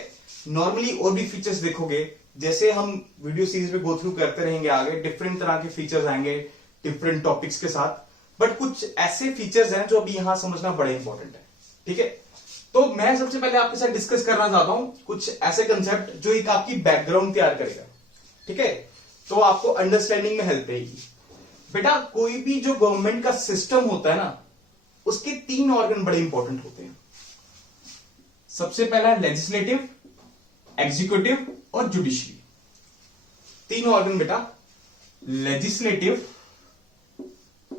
नॉर्मली और भी फीचर्स देखोगे, जैसे हम वीडियो सीरीज में गो थ्रू करते रहेंगे आगे, डिफरेंट तरह के फीचर्स आएंगे डिफरेंट टॉपिक्स के साथ, बट कुछ ऐसे फीचर्स हैं जो अभी यहां समझना बड़े इंपॉर्टेंट है। ठीक है, तो मैं सबसे पहले आपके साथ डिस्कस करना चाहता हूं कुछ ऐसे कंसेप्ट जो एक आपकी बैकग्राउंड तैयार करेगा। ठीक है, तो आपको अंडरस्टैंडिंग में हेल्प रहेगी। बेटा कोई भी जो गवर्नमेंट का सिस्टम होता है ना, उसके 3 ऑर्गन बड़े इंपॉर्टेंट होते हैं। सबसे पहला लेजिस्लेटिव, एग्जीक्यूटिव और जुडिशरी। 3 ऑर्गन बेटा, लेजिस्लेटिव,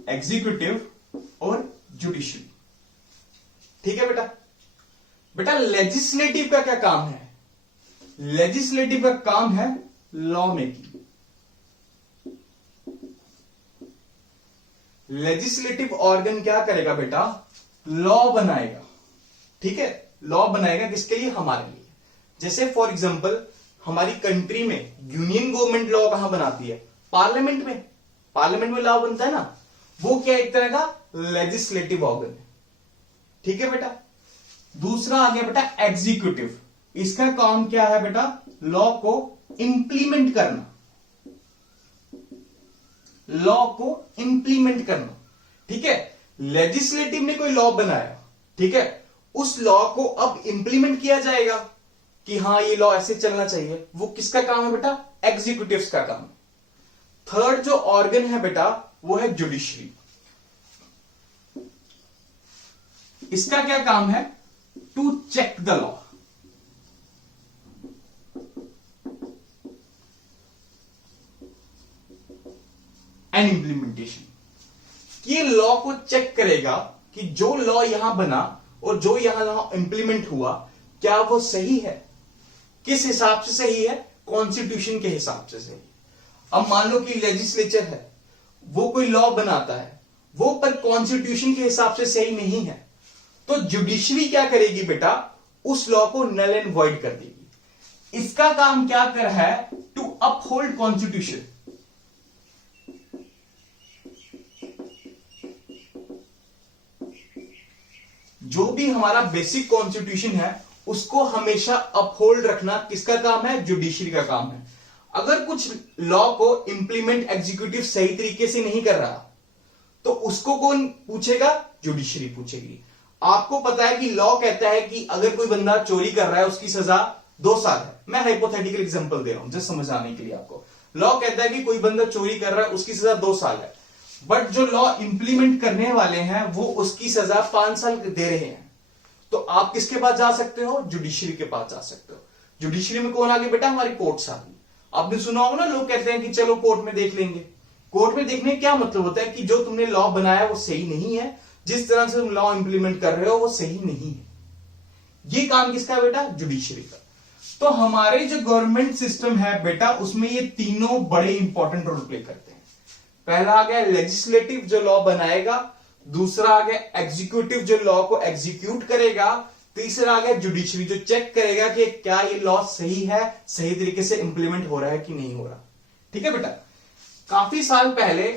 एग्जीक्यूटिव और जुडिशरी। ठीक है बेटा। बेटा लेजिस्लेटिव का क्या काम है? लेजिस्लेटिव का काम है लॉ मेकिंग। लेजिस्लेटिव ऑर्गन क्या करेगा बेटा? लॉ बनाएगा। ठीक है, लॉ बनाएगा किसके लिए? हमारे लिए। जैसे फॉर एग्जांपल हमारी कंट्री में यूनियन गवर्नमेंट लॉ कहां बनाती है? पार्लियामेंट में। पार्लियामेंट में लॉ बनता है ना, वो क्या एक तरह का लेजिस्लेटिव ऑर्गन है। ठीक है बेटा। दूसरा आ गया बेटा एग्जीक्यूटिव। इसका काम क्या है बेटा? लॉ को इंप्लीमेंट करना। लॉ को इंप्लीमेंट करना। ठीक है, लेजिस्लेटिव ने कोई लॉ बनाया, ठीक है, उस लॉ को अब इंप्लीमेंट किया जाएगा कि हां ये लॉ ऐसे चलना चाहिए। वो किसका काम है बेटा? एग्जीक्यूटिव का काम। थर्ड जो ऑर्गन है बेटा वो है जुडिशरी। इसका क्या काम है? To check the law. And implementation. ये लॉ को चेक करेगा कि जो लॉ यहां बना और जो यहां लॉ इंप्लीमेंट हुआ क्या वो सही है। किस हिसाब से सही है? कॉन्स्टिट्यूशन के हिसाब से सही। अब मान लो कि लेजिस्लेचर है, वो कोई लॉ बनाता है, वो पर कॉन्स्टिट्यूशन के हिसाब से सही नहीं है, तो जुडिशरी क्या करेगी बेटा? उस लॉ को नल एंड वॉइड कर देगी। इसका काम क्या कर है? To uphold constitution. जो भी हमारा बेसिक कॉन्स्टिट्यूशन है उसको हमेशा अपहोल्ड रखना किसका काम है? जुडिशरी का काम है। अगर कुछ लॉ को इंप्लीमेंट एग्जीक्यूटिव सही तरीके से नहीं कर रहा तो उसको कौन पूछेगा? जुडिशरी पूछेगी। आपको पता है कि लॉ कहता है कि अगर कोई बंदा चोरी कर रहा है उसकी सजा 2 साल है। मैं हाइपोथेटिकल एग्जांपल दे रहा हूं जस्ट समझाने के लिए आपको। लॉ कहता है कि कोई बंदा चोरी कर रहा है उसकी सजा 2 साल है, बट जो लॉ इंप्लीमेंट करने वाले हैं वो उसकी सजा 5 साल दे रहे हैं। तो आप किसके पास जा सकते हो? जुडिशरी के पास जा सकते हो। जुडिशरी में कौन आ गए बेटा? हमारी कोर्ट्स आ गई। आपने सुना होगा ना, लोग कहते हैं कि चलो कोर्ट में देख लेंगे। कोर्ट में देखने क्या मतलब होता है कि जो तुमने लॉ बनाया वो सही नहीं है, जिस तरह से तुम लॉ इंप्लीमेंट कर रहे हो वो सही नहीं है। ये काम किसका है बेटा? जुडिशरी का। तो हमारे जो गवर्नमेंट सिस्टम है बेटा उसमें ये तीनों बड़े इंपॉर्टेंट रोल प्ले करते हैं। पहला आ गया लेजिस्लेटिव जो लॉ बनाएगा, दूसरा आ गया एग्जीक्यूटिव जो लॉ को एग्जीक्यूट करेगा, तीसरा आ गया जुडिशरी जो चेक करेगा कि क्या ये लॉ सही है, सही तरीके से इंप्लीमेंट हो रहा है कि नहीं हो रहा। ठीक है बेटा। काफी साल पहले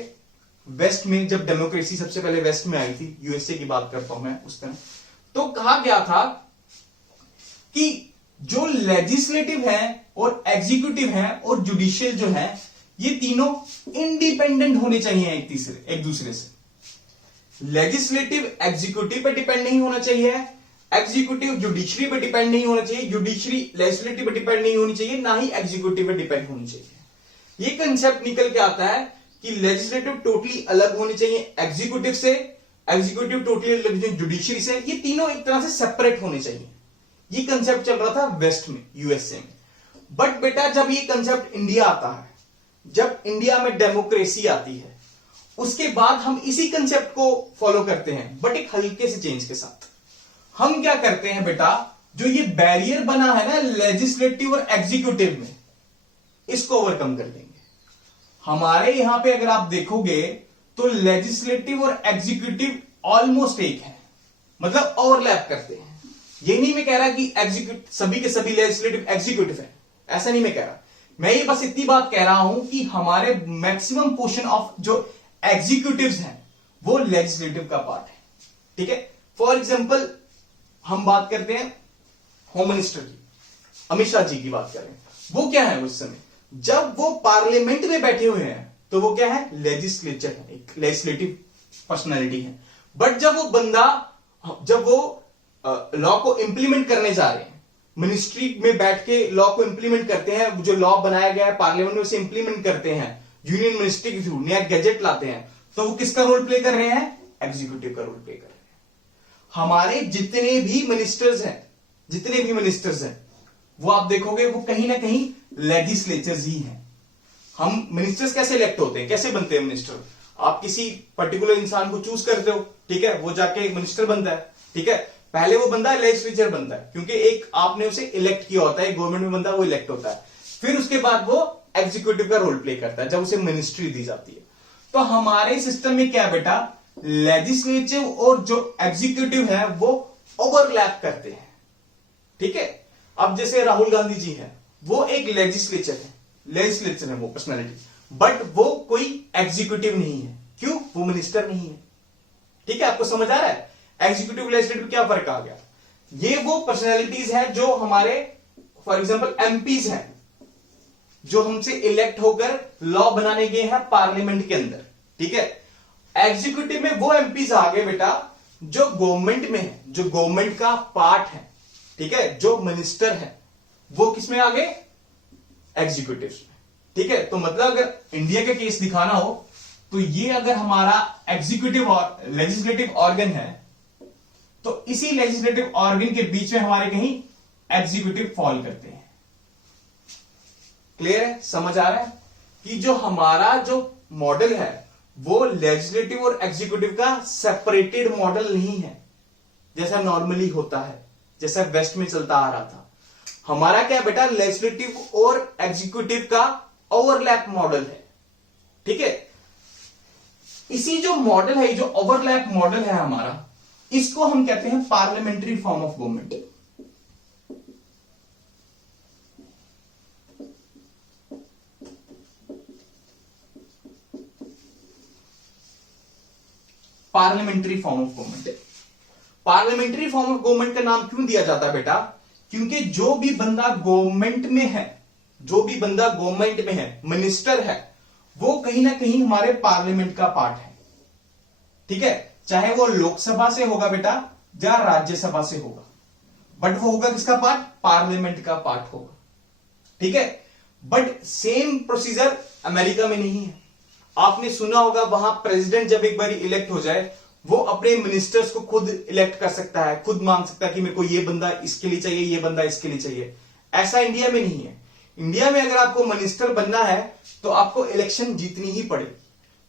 वेस्ट में जब डेमोक्रेसी सबसे पहले वेस्ट में आई थी, यूएसए की बात करता हूं मैं उस टाइम, तो कहा गया था कि जो लेजिस्लेटिव है और एग्जीक्यूटिव है और जुडिशियल जो है ये तीनों इंडिपेंडेंट होने चाहिए एक दूसरे से। लेजिस्लेटिव एग्जीक्यूटिव पे डिपेंड नहीं होना चाहिए, एग्जीक्यूटिव जुडिशरी पे डिपेंड नहीं होना चाहिए, जुडिशरी लेजिस्लेटिव पे डिपेंड नहीं होनी चाहिए, ना ही एग्जीक्यूटिव पे डिपेंड होनी चाहिए। ये कंसेप्ट निकल के आता है कि लेजिस्लेटिव टोटली अलग होनी चाहिए एग्जीक्यूटिव से, एग्जीक्यूटिव टोटली अलग जुडिशरी से, ये तीनों एक तरह से सेपरेट होने चाहिए। ये कंसेप्ट चल रहा था वेस्ट में, यूएसए में। बट बेटा जब ये कंसेप्ट इंडिया आता है, जब इंडिया में डेमोक्रेसी आती है, उसके बाद हम इसी कंसेप्ट को फॉलो करते हैं, बट एक हल्के से चेंज के साथ। हम क्या करते हैं बेटा, जो ये बैरियर बना है ना लेजिस्लेटिव और एग्जीक्यूटिव में, इसको ओवरकम कर देंगे। हमारे यहां पे अगर आप देखोगे तो लेजिस्लेटिव और एग्जीक्यूटिव ऑलमोस्ट एक है, मतलब ओवरलैप करते हैं। ये नहीं मैं कह रहा कि एग्जीक्यूटिव सभी के सभी लेजिस्लेटिव एग्जीक्यूटिव है, ऐसा नहीं मैं कह रहा। मैं ये बस इतनी बात कह रहा हूं कि हमारे मैक्सिमम पोर्शन ऑफ जो एग्जीक्यूटिव्स हैं वो लेजिस्लेटिव का पार्ट है। ठीक है, फॉर एग्जाम्पल हम बात करते हैं होम मिनिस्टर की, अमित शाह जी की बात करें, वो क्या है उस समय जब वो पार्लियामेंट में बैठे हुए हैं तो वो क्या है, लेजिस्लेचर है, एक लेजिस्लेटिव पर्सनैलिटी है। बट जब वो लॉ को इंप्लीमेंट करने जा रहे हैं, मिनिस्ट्री में बैठ के लॉ को इंप्लीमेंट करते हैं, जो लॉ बनाया गया है पार्लियामेंट में उसे इंप्लीमेंट करते हैं, यूनियन मिनिस्ट्री के थ्रू नया गैजेट लाते हैं, तो वो किसका रोल प्ले कर रहे हैं, एग्जीक्यूटिव का रोल प्ले कर रहे हैं। हमारे जितने भी मिनिस्टर्स हैं वो आप देखोगे वो कहीं ना कहीं लेजिस्लेचर्स ही हैं। हम मिनिस्टर्स कैसे इलेक्ट होते हैं, कैसे बनते हैं मिनिस्टर, आप किसी पर्टिकुलर इंसान को चूज करते हो, ठीक है, वो जाके मिनिस्टर बनता है। ठीक है, पहले वो बंदा लेजिस्लेचर बनता है क्योंकि एक आपने उसे इलेक्ट किया होता है, गवर्नमेंट में बंदा वो इलेक्ट होता है, फिर उसके बाद वो एग्जीक्यूटिव का रोल प्ले करता है जब उसे मिनिस्ट्री दी जाती है। तो हमारे सिस्टम में क्या है बेटा, लेजिस्लेटिव और जो एग्जीक्यूटिव है वो ओवरलैप करते हैं। ठीक है, अब जैसे राहुल गांधी जी हैं, वो एक लेजिस्लेचर है वो पर्सनैलिटी, बट वो कोई एग्जीक्यूटिव नहीं है। क्यों, वो मिनिस्टर नहीं है। ठीक है, आपको समझ आ रहा है एग्जीक्यूटिव लेजिस्लेटिव क्या फर्क आ गया। ये वो पर्सनैलिटीज हैं जो हमारे फॉर एग्जांपल एमपीज हैं, जो हमसे इलेक्ट होकर लॉ बनाने गए हैं पार्लियामेंट के अंदर। ठीक है, एग्जीक्यूटिव में वो एमपीज आ गए बेटा जो गवर्नमेंट में है, जो गवर्नमेंट का पार्ट है। ठीक है, जो मिनिस्टर है वो किसमें आ गए, एग्जीक्यूटिव में। ठीक है, तो मतलब अगर इंडिया का केस दिखाना हो तो ये अगर हमारा एग्जीक्यूटिव और लेजिस्लेटिव ऑर्गन है तो इसी लेजिस्लेटिव ऑर्गन के बीच में हमारे कहीं एग्जीक्यूटिव फॉल करते हैं। क्लियर है, समझ आ रहा है कि जो हमारा जो मॉडल है वो लेजिस्लेटिव और एग्जीक्यूटिव का सेपरेटेड मॉडल नहीं है जैसा नॉर्मली होता है, जैसा वेस्ट में चलता आ रहा था। हमारा क्या बेटा, लेजिस्लेटिव और एग्जीक्यूटिव का ओवरलैप मॉडल है। ठीक है, इसी जो मॉडल है, जो ओवरलैप मॉडल है हमारा, इसको हम कहते हैं parliamentary form of government. Parliamentary form of government. Parliamentary form of government का नाम क्यों दिया जाता है बेटा, क्योंकि जो भी बंदा गवर्नमेंट में है, मिनिस्टर है, वो कहीं ना कहीं हमारे पार्लियामेंट का पार्ट है। ठीक है, चाहे वो लोकसभा से होगा बेटा या राज्यसभा से होगा, बट वो होगा किसका पार्ट, पार्लियामेंट का पार्ट होगा। ठीक है, बट सेम प्रोसीजर अमेरिका में नहीं है। आपने सुना होगा वहां प्रेसिडेंट जब एक बार इलेक्ट हो जाए वो अपने मिनिस्टर्स को खुद इलेक्ट कर सकता है, खुद मांग सकता है कि मेरे को ये बंदा इसके लिए चाहिए, ये बंदा इसके लिए चाहिए। ऐसा इंडिया में नहीं है। इंडिया में अगर आपको मिनिस्टर बनना है तो आपको इलेक्शन जीतनी ही पड़ेगी,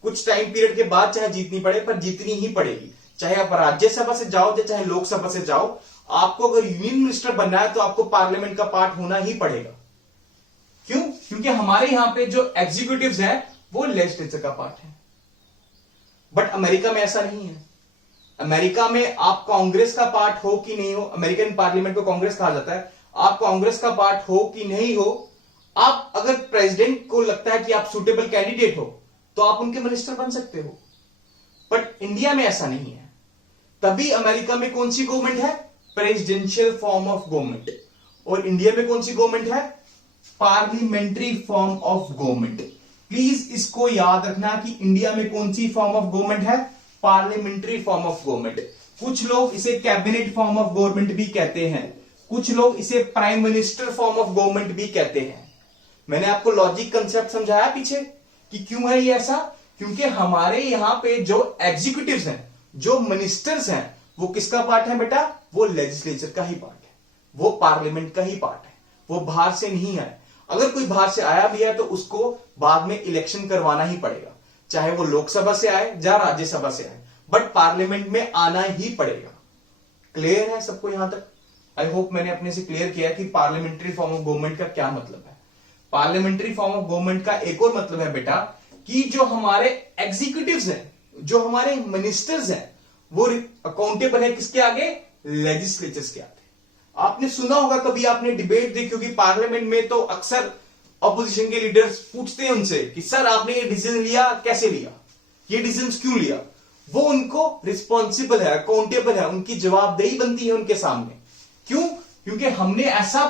कुछ टाइम पीरियड के बाद चाहे जीतनी पड़े पर जीतनी ही पड़ेगी। चाहे आप राज्यसभा से जाओ या चाहे लोकसभा से जाओ, आपको अगर यूनियन मिनिस्टर बनना है तो आपको पार्लियामेंट का पार्ट होना ही पड़ेगा। क्यों, क्योंकि हमारे यहां पे जो एग्जीक्यूटिव्स है वो लेजिस्लेचर का पार्ट है। बट अमेरिका में ऐसा नहीं है। अमेरिका में आप कांग्रेस का पार्ट हो कि नहीं हो, अमेरिकन पार्लियामेंट को कांग्रेस कहा जाता है, आप कांग्रेस का पार्ट हो कि नहीं हो, आप अगर प्रेसिडेंट को लगता है कि आप सुटेबल कैंडिडेट हो तो आप उनके मिनिस्टर बन सकते हो। बट इंडिया में ऐसा नहीं है। तभी अमेरिका में कौन सी गवर्नमेंट है, प्रेसिडेंशियल फॉर्म ऑफ गवर्नमेंट, और इंडिया में कौन सी गवर्नमेंट है, parliamentary form of government. Please इसको याद रखना कि इंडिया में कौन सी फॉर्म ऑफ गवर्नमेंट है, पार्लियामेंट्री फॉर्म ऑफ गवर्नमेंट। कुछ लोग इसे कैबिनेट फॉर्म ऑफ गवर्नमेंट भी कहते हैं, कुछ लोग इसे prime minister form of government भी कहते हैं। मैंने आपको लॉजिक कंसेप्ट समझाया पीछे कि क्यों है ये ऐसा, क्योंकि हमारे यहां पे जो एग्जीक्यूटिव्स हैं, जो मिनिस्टर्स हैं, वो किसका पार्ट है बेटा, वो लेजिस्लेचर का ही पार्ट है, वो पार्लियामेंट का ही पार्ट है, वो बाहर से नहीं है। अगर कोई बाहर से आया भी है तो उसको बाद में इलेक्शन करवाना ही पड़ेगा, चाहे वो लोकसभा से आए या राज्यसभा से आए, बट पार्लियामेंट में आना ही पड़ेगा। क्लियर है सबको यहां तक? आई होप मैंने अपने से क्लियर किया कि पार्लियामेंट्री फॉर्म ऑफ गवर्नमेंट का क्या मतलब है। पार्लियामेंट्री फॉर्म ऑफ गवर्नमेंट का एक और मतलब है बेटा कि जो हमारे एग्जीक्यूटिव्स हैं, जो हमारे मिनिस्टर्स हैं, वो अकाउंटेबल है किसके आगे, लेजिस्लेचर्स के आगे। आपने सुना होगा, कभी आपने डिबेट देखी होगी पार्लियामेंट में, तो अक्सर ऑपोजिशन के लीडर्स पूछते हैं उनसे कि सर आपने ये डिसीजन लिया, कैसे लिया, ये डिसीजन क्यों लिया, वो उनको रिस्पॉन्सिबल है, अकाउंटेबल है, उनकी जवाबदेही बनती है उनके सामने। क्यों? क्योंकि हमने ऐसा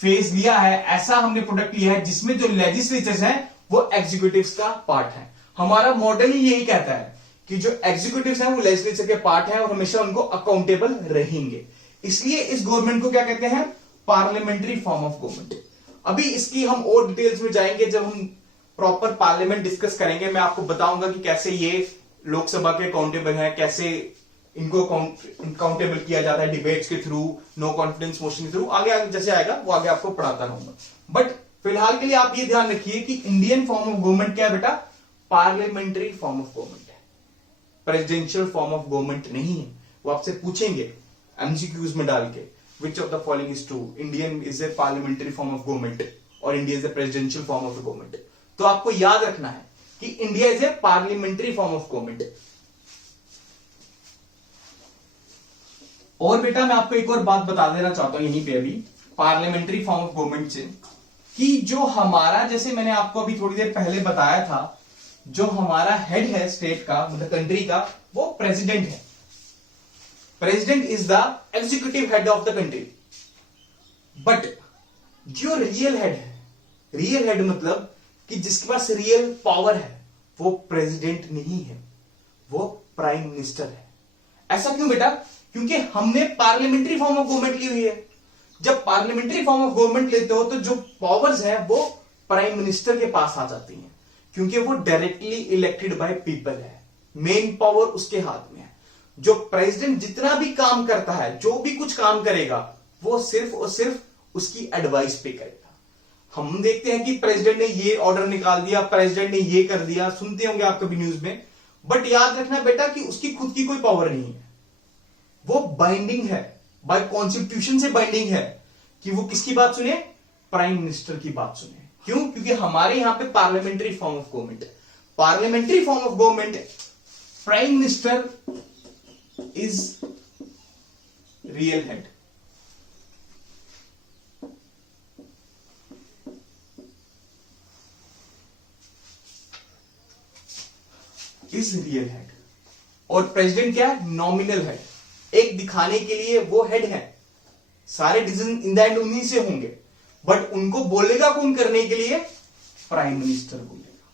फेज लिया है, ऐसा हमने प्रोडक्ट लिया है जिसमें जो लेजिस्लेचर्स हैं वो एग्जीक्यूटिव्स का पार्ट है। हमारा मॉडल ही यही कहता है कि जो एग्जीक्यूटिव्स हैं वो लेजिस्लेचर के पार्ट है और हमेशा उनको अकाउंटेबल रहेंगे। इसलिए इस गवर्नमेंट को क्या कहते हैं? Parliamentary form of government. अभी इसकी हम और डिटेल्स में जाएंगे जब हम प्रॉपर पार्लियामेंट डिस्कस करेंगे। मैं आपको बताऊंगा कि कैसे ये लोकसभा के अकाउंटेबल है, कैसे इनको अकाउंटेबल किया जाता है डिबेट्स के थ्रू, नो कॉन्फिडेंस मोशन के थ्रू। आगे आगे जैसे आएगा वो आगे आपको पढ़ाता रहूंगा। बट फिलहाल के लिए आप ये ध्यान रखिए कि इंडियन फॉर्म ऑफ गवर्नमेंट क्या है बेटा? पार्लियामेंट्री फॉर्म ऑफ गवर्नमेंट है, प्रेसिडेंशियल फॉर्म ऑफ गवर्नमेंट नहीं है। वो आपसे पूछेंगे एमसीक्यूज में डाल के, which of the following is true, Indian is a parliamentary form of government और India is a presidential form of government. तो आपको याद रखना है कि India is a parliamentary form of government. और बेटा मैं आपको एक और बात बता देना चाहता हूं यहीं पे अभी पार्लियामेंट्री फॉर्म ऑफ गवर्नमेंट से, कि जो हमारा, जैसे मैंने आपको अभी थोड़ी देर पहले बताया था, जो हमारा हेड है स्टेट का, मतलब कंट्री का, वो प्रेसिडेंट है। President is the executive head of the country. But जो रियल हेड है, रियल हेड मतलब कि जिसके पास रियल पावर है, वो प्रेसिडेंट नहीं है, वो प्राइम मिनिस्टर है। ऐसा क्यों बेटा? क्योंकि हमने पार्लियामेंट्री फॉर्म ऑफ गवर्नमेंट ली हुई है। जब पार्लियामेंट्री फॉर्म ऑफ गवर्नमेंट लेते हो तो जो पावर्स हैं वो प्राइम मिनिस्टर के पास आ जाती हैं, क्योंकि वो डायरेक्टली इलेक्टेड बाय पीपल है, मेन पावर उसके हाथ में है। जो प्रेसिडेंट जितना भी काम करता है, जो भी कुछ काम करेगा, वो सिर्फ और सिर्फ उसकी एडवाइस पे करेगा। हम देखते हैं कि प्रेसिडेंट ने ये ऑर्डर निकाल दिया, प्रेसिडेंट ने ये कर दिया, सुनते होंगे आप कभी न्यूज में। बट याद रखना बेटा कि उसकी खुद की कोई पावर नहीं है, वो बाइंडिंग है, बाय कॉन्स्टिट्यूशन से बाइंडिंग है कि वो किसकी बात सुने? प्राइम मिनिस्टर की बात सुने। क्यों? क्योंकि हमारे यहां पे पार्लियामेंट्री फॉर्म ऑफ गवर्नमेंट है। Parliamentary form of government, prime minister is real head. Is real head और प्रेसिडेंट क्या है? Nominal head. एक दिखाने के लिए वो हेड है, सारे डिसीजन इन द एंड उन्हीं से होंगे, बट उनको बोलेगा कौन करने के लिए? प्राइम मिनिस्टर बोलेगा।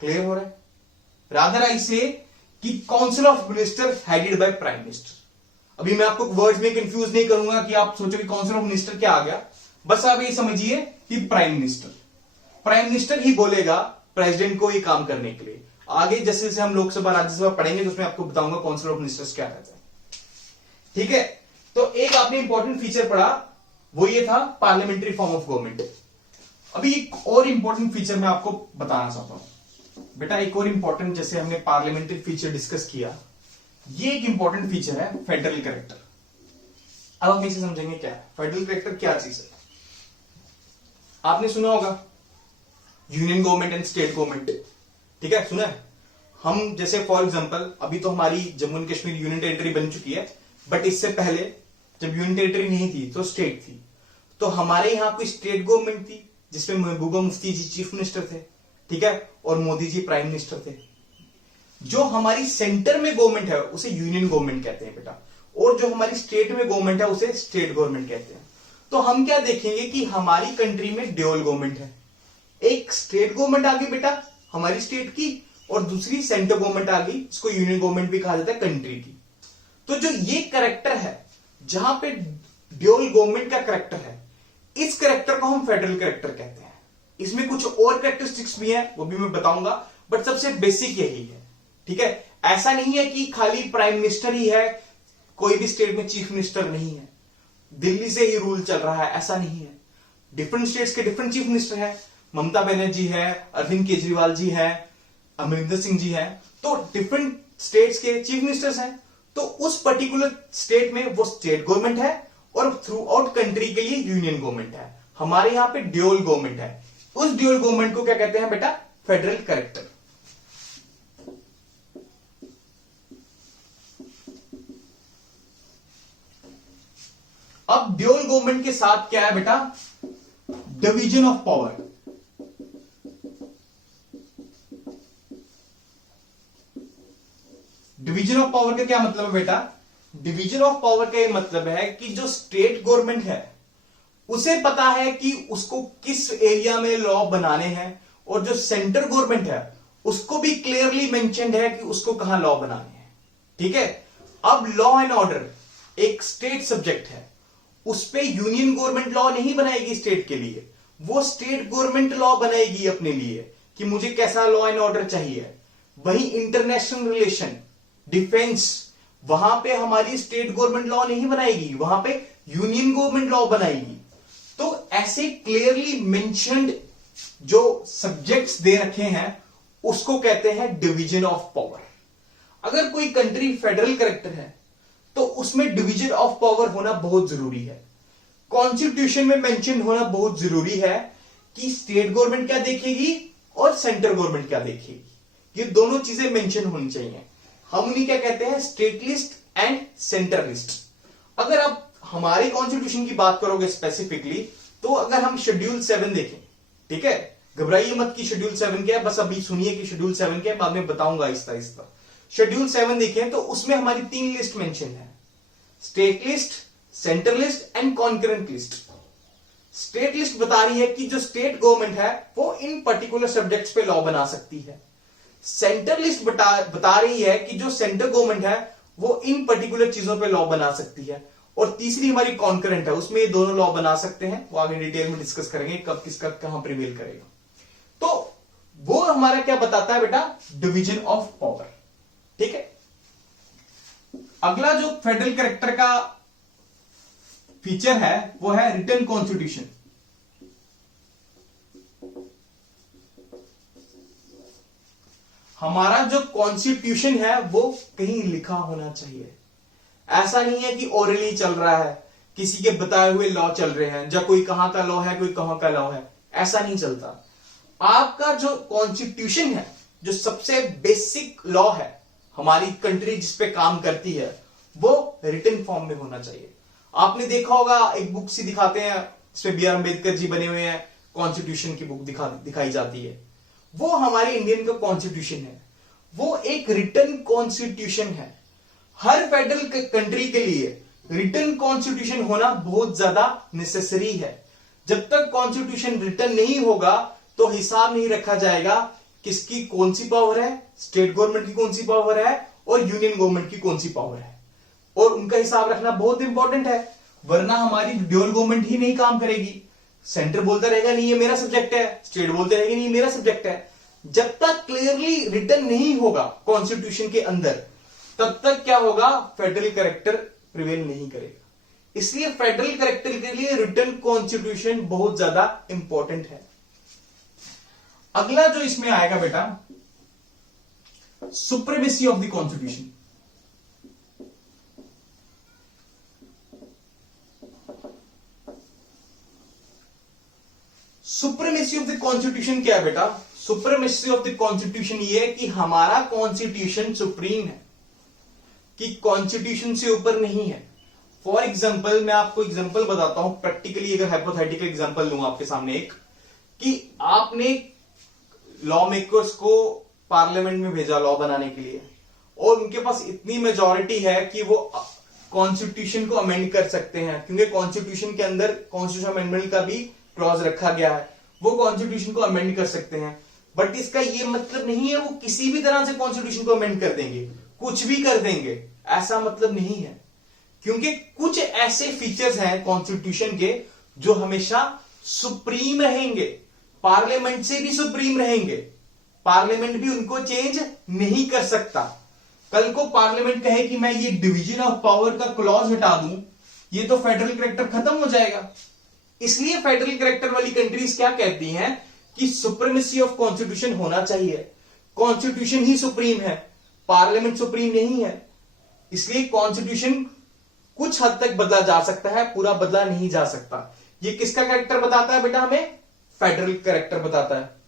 क्लियर हो रहा है? रादर आई से कि council of minister headed by prime minister. अभी मैं आपको वर्ड्स में कंफ्यूज नहीं करूंगा कि आप सोचो कि काउंसिल ऑफ मिनिस्टर क्या आ गया। बस आप ये समझिए कि प्राइम मिनिस्टर ही बोलेगा प्रेसिडेंट को ये काम करने के लिए। आगे जैसे जैसे हम लोकसभा राज्यसभा पढ़ेंगे तो उसमें आपको बताऊंगा काउंसिल ऑफ मिनिस्टर्स क्या रहता है। ठीक है, तो एक आपने इंपॉर्टेंट फीचर पढ़ा, वो ये था पार्लियामेंट्री फॉर्म ऑफ गवर्नमेंट। अभी एक और इंपॉर्टेंट फीचर मैं आपको बताना चाहता हूं बेटा। एक और इंपॉर्टेंट, जैसे हमने पार्लियामेंट्री फीचर डिस्कस किया, ये एक इंपॉर्टेंट फीचर है फेडरल कैरेक्टर। अब हम इसे समझेंगे क्या है फेडरल कैरेक्टर, क्या चीज है। आपने सुना होगा union government and state government, ठीक है, सुना है। हम जैसे फॉर एग्जांपल अभी तो हमारी Jammu and Kashmir union territory बन चुकी है, बट इससे पहले जब यूनियन टेरिटरी नहीं थी तो स्टेट थी। तो हमारे यहां कोई स्टेट गवर्नमेंट थी जिसमें महबूबा मुफ्ती जी चीफ मिनिस्टर थे, ठीक है, और मोदी जी प्राइम मिनिस्टर थे। जो हमारी सेंटर में गवर्नमेंट है उसे यूनियन गवर्नमेंट कहते हैं बेटा, और जो हमारी स्टेट में गवर्नमेंट है उसे स्टेट गवर्नमेंट कहते हैं। तो हम क्या देखेंगे कि हमारी कंट्री में ड्यूअल गवर्नमेंट है। एक स्टेट गवर्नमेंट आ गई बेटा हमारी स्टेट की, और दूसरी सेंट्रल गवर्नमेंट आ गई, इसको यूनियन गवर्नमेंट भी कहा जाता है कंट्री की। तो जो ये करेक्टर है जहां पे ड्यूअल गवर्नमेंट का करेक्टर है, इस करेक्टर को हम फेडरल करेक्टर कहते हैं। इसमें कुछ और करेक्टरिस्टिक्स भी हैं, वो भी मैं बताऊंगा, बट सबसे बेसिक यही है। ठीक है, ऐसा नहीं है कि खाली प्राइम मिनिस्टर ही है, कोई भी स्टेट में चीफ मिनिस्टर नहीं है, दिल्ली से ही रूल चल रहा है, ऐसा नहीं है। डिफरेंट स्टेट्स के डिफरेंट चीफ मिनिस्टर है, ममता बनर्जी है, अरविंद केजरीवाल जी है, अमरिंदर सिंह जी है, तो डिफरेंट स्टेट्स के चीफ मिनिस्टर्स हैं। तो उस पर्टिकुलर स्टेट में वो स्टेट गवर्नमेंट है और थ्रू आउट कंट्री के लिए यूनियन गवर्नमेंट है। हमारे यहां पे ड्यूअल गवर्नमेंट है, उस ड्यूअल गवर्नमेंट को क्या कहते हैं बेटा? Federal character. अब ड्यूअल गवर्नमेंट के साथ क्या है बेटा? Division of power. Division of power का क्या मतलब है बेटा? डिवीजन ऑफ पावर का ये मतलब है कि जो स्टेट गवर्नमेंट है उसे पता है कि उसको किस एरिया में लॉ बनाने हैं, और जो सेंट्रल गवर्नमेंट है उसको भी क्लियरली मेंशन्ड है कि उसको कहां लॉ बनाने हैं। ठीक है। अब लॉ एंड ऑर्डर एक स्टेट सब्जेक्ट है, उस पे यूनियन गवर्नमेंट लॉ नहीं बनाएगी स्टेट के लिए, वो स्टेट गवर्नमेंट लॉ बनाएगी अपने लिए कि मुझे कैसा लॉ एंड ऑर्डर चाहिए। वही इंटरनेशनल रिलेशन, डिफेंस, वहां पे हमारी स्टेट गवर्नमेंट लॉ नहीं बनाएगी, वहां पे यूनियन गवर्नमेंट लॉ बनाएगी। तो ऐसे क्लियरली मेंशन्ड जो सब्जेक्ट्स दे रखे हैं उसको कहते हैं डिवीजन ऑफ पावर। अगर कोई कंट्री फेडरल कैरेक्टर है तो उसमें डिवीजन ऑफ पावर होना बहुत जरूरी है। कॉन्स्टिट्यूशन में मेंशन होना बहुत जरूरी है कि स्टेट गवर्नमेंट क्या देखेगी और सेंट्रल गवर्नमेंट क्या देखेगी। ये दोनों चीजें मेंशन होनी चाहिए। हम उन्हें क्या कहते हैं? State list and centre list. अगर आप हमारे कॉन्स्टिट्यूशन की बात करोगे स्पेसिफिकली, तो अगर हम शेड्यूल 7 देखें, ठीक है, घबराइए मत कि शेड्यूल 7 क्या है, बस अभी सुनिए कि शेड्यूल 7 क्या है, बाद में बताऊंगा आहिस्ता आहिस्ता। शेड्यूल 7 देखें तो उसमें हमारी 3 लिस्ट मेंशन है, state list, centre list and concurrent list. State list बता रही है कि जो स्टेट गवर्नमेंट है वो इन पर्टिकुलर सब्जेक्ट्स पे लॉ बना सकती है। सेंटर लिस्ट बता रही है कि जो सेंट्रल गवर्नमेंट है वो इन पर्टिकुलर चीजों पे लॉ बना सकती है। और तीसरी हमारी कॉन्करेंट है, उसमें ये दोनों लॉ बना सकते हैं। वो आगे डिटेल में डिस्कस करेंगे कब किसका कहां प्रिवेल करेगा। तो वो हमारा क्या बताता है बेटा? Division of power. ठीक है। अगला जो फेडरल कैरेक्टर का फीचर है वो है रिटन कॉन्स्टिट्यूशन। हमारा जो कॉन्स्टिट्यूशन है वो कहीं लिखा होना चाहिए। ऐसा नहीं है कि ओरली चल रहा है, किसी के बताए हुए लॉ चल रहे हैं, जब कोई कहां का लॉ है कोई कहां का लॉ है, ऐसा नहीं चलता। आपका जो कॉन्स्टिट्यूशन है, जो सबसे बेसिक लॉ है हमारी कंट्री जिसपे काम करती है, वो रिटन फॉर्म में होना चाहिए। आपने देखा होगा एक बुक सी दिखाते हैं, इसमें बी आर अम्बेडकर जी बने हुए हैं, कॉन्स्टिट्यूशन की बुक दिखाई जाती है। वो हमारे इंडियन का कॉन्स्टिट्यूशन है, वो एक रिटन कॉन्स्टिट्यूशन है। हर फेडरल कंट्री के लिए रिटन कॉन्स्टिट्यूशन होना बहुत ज्यादा नेसेसरी है। जब तक कॉन्स्टिट्यूशन रिटन नहीं होगा तो हिसाब नहीं रखा जाएगा किसकी कौन सी पावर है, स्टेट गवर्नमेंट की कौन सी पावर है और यूनियन गवर्नमेंट की कौन सी पावर है, और उनका हिसाब रखना बहुत इंपॉर्टेंट है। वरना हमारी ड्यूअल गवर्नमेंट ही नहीं काम करेगी। सेंटर बोलता रहेगा नहीं ये मेरा सब्जेक्ट है, स्टेट बोलते रहेगा नहीं मेरा सब्जेक्ट है। जब तक क्लियरली रिटन नहीं होगा कॉन्स्टिट्यूशन के अंदर, तब तक क्या होगा? फेडरल कैरेक्टर प्रिवेल नहीं करेगा। इसलिए फेडरल कैरेक्टर के लिए रिटन कॉन्स्टिट्यूशन बहुत ज्यादा इंपॉर्टेंट है। अगला जो इसमें आएगा बेटा, supremacy of the constitution. Supremacy of the constitution क्या है बेटा? सुप्रीमेसी ऑफ द कॉन्स्टिट्यूशन ये है कि हमारा कॉन्स्टिट्यूशन सुप्रीम है, कि कॉन्स्टिट्यूशन से ऊपर नहीं है। फॉर एग्जाम्पल मैं आपको एग्जाम्पल बताता हूं प्रैक्टिकली, अगर हाइपोथेटिकल एग्जाम्पल लूं आपके सामने एक, कि आपने लॉ मेकर्स को पार्लियामेंट में भेजा लॉ बनाने के लिए, और उनके पास इतनी मेजॉरिटी है कि वो कॉन्स्टिट्यूशन को अमेंड कर सकते हैं, क्योंकि कॉन्स्टिट्यूशन के अंदर कॉन्स्टिट्यूशन अमेंडमेंट का भी क्लॉज रखा गया है, वो कॉन्स्टिट्यूशन को अमेंड कर सकते हैं। बट इसका ये मतलब नहीं है वो किसी भी तरह से कॉन्स्टिट्यूशन को अमेंड कर देंगे, कुछ भी कर देंगे, ऐसा मतलब नहीं है। क्योंकि कुछ ऐसे फीचर्स हैं कॉन्स्टिट्यूशन के जो हमेशा सुप्रीम रहेंगे, पार्लियामेंट से भी सुप्रीम रहेंगे। पार्लियामेंट भी उनको चेंज नहीं कर सकता। कल को पार्लियामेंट कहे कि मैं ये डिवीजन ऑफ पावर का क्लॉज हटा दूं, ये तो फेडरल कैरेक्टर खत्म हो जाएगा। इसलिए फेडरल कैरेक्टर वाली कंट्रीज क्या कहती हैं कि सुप्रीमेसी ऑफ कॉन्स्टिट्यूशन होना चाहिए। कॉन्स्टिट्यूशन ही सुप्रीम है, पार्लियामेंट सुप्रीम नहीं है। इसलिए कॉन्स्टिट्यूशन कुछ हद तक बदला जा सकता है, पूरा बदला नहीं जा सकता। ये किसका कैरेक्टर बताता है बेटा? हमें फेडरल कैरेक्टर बताता है।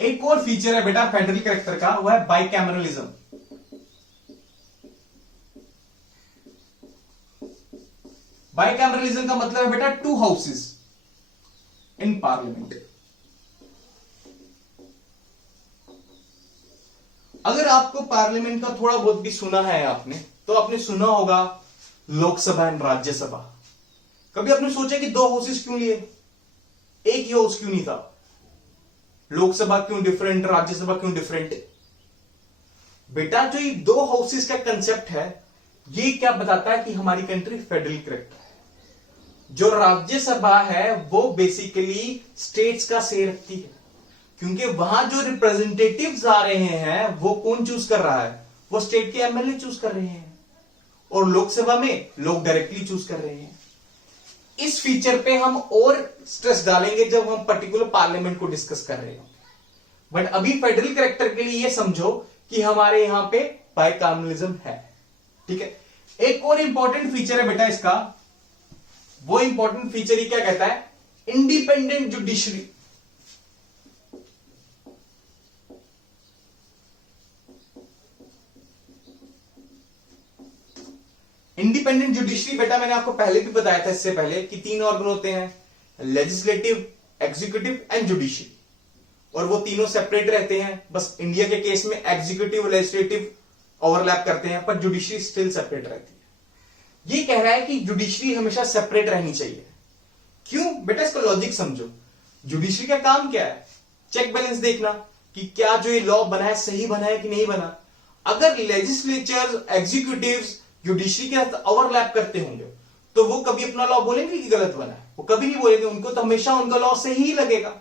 एक और फीचर है बेटा फेडरल कैरेक्टर का, वो है बाइकैमरलिज्म। बाइकैमरलिज्म का मतलब है बेटा टू हाउसेस। In parliament. अगर आपको पार्लियामेंट का थोड़ा बहुत भी सुना है आपने, तो आपने सुना होगा लोकसभा एंड राज्यसभा। कभी आपने सोचा कि दो हाउसेस क्यों लिए, एक ही हाउस क्यों नहीं था? लोकसभा क्यों डिफरेंट, राज्यसभा क्यों डिफरेंट? बेटा जो ये दो हाउसेस का कंसेप्ट है, ये क्या बताता है कि हमारी कंट्री फेडरल करेक्टर है। जो राज्यसभा है वो बेसिकली स्टेट्स का से रखती है, क्योंकि वहां जो रिप्रेजेंटेटिव्स आ रहे हैं वो कौन चूज कर रहा है? वो स्टेट के एमएलए चूज कर रहे हैं, और लोकसभा में लोग डायरेक्टली चूज कर रहे हैं। इस फीचर पे हम और स्ट्रेस डालेंगे जब हम पर्टिकुलर पार्लियामेंट को डिस्कस कर रहे हैं। बट अभी फेडरल करेक्टर के लिए ये समझो कि हमारे यहां पे बाइकामरलिज्म है। ठीक है, एक और इंपॉर्टेंट फीचर है बेटा इसका, वो इंपॉर्टेंट फीचर ही क्या कहता है? Independent judiciary. इंडिपेंडेंट जुडिशरी बेटा मैंने आपको पहले भी बताया था, इससे पहले, कि तीन ऑर्गन होते हैं, लेजिस्लेटिव, एग्जीक्यूटिव एंड जुडिशरी, और वो तीनों सेपरेट रहते हैं। बस इंडिया के केस में एग्जीक्यूटिव और लेजिस्लेटिव ओवरलैप करते हैं, पर जुडिशरी स्टिल सेपरेट रहती है। ये कह रहा है कि जुडिशरी हमेशा सेपरेट रहनी चाहिए। क्यों बेटा? इसका लॉजिक समझो। जुडिशरी का काम क्या है? चेक बैलेंस देखना कि क्या जो ये लॉ बना है सही बना है कि नहीं बना। अगर लेजिस्लेचर, एग्जीक्यूटिव्स जुडिशरी के साथ ओवरलैप करते होंगे तो वो कभी अपना लॉ बोलेंगे कि गलत बना है? वो कभी नहीं बोलेंगे, उनको तो हमेशा उनका लॉ सही ही लगेगा।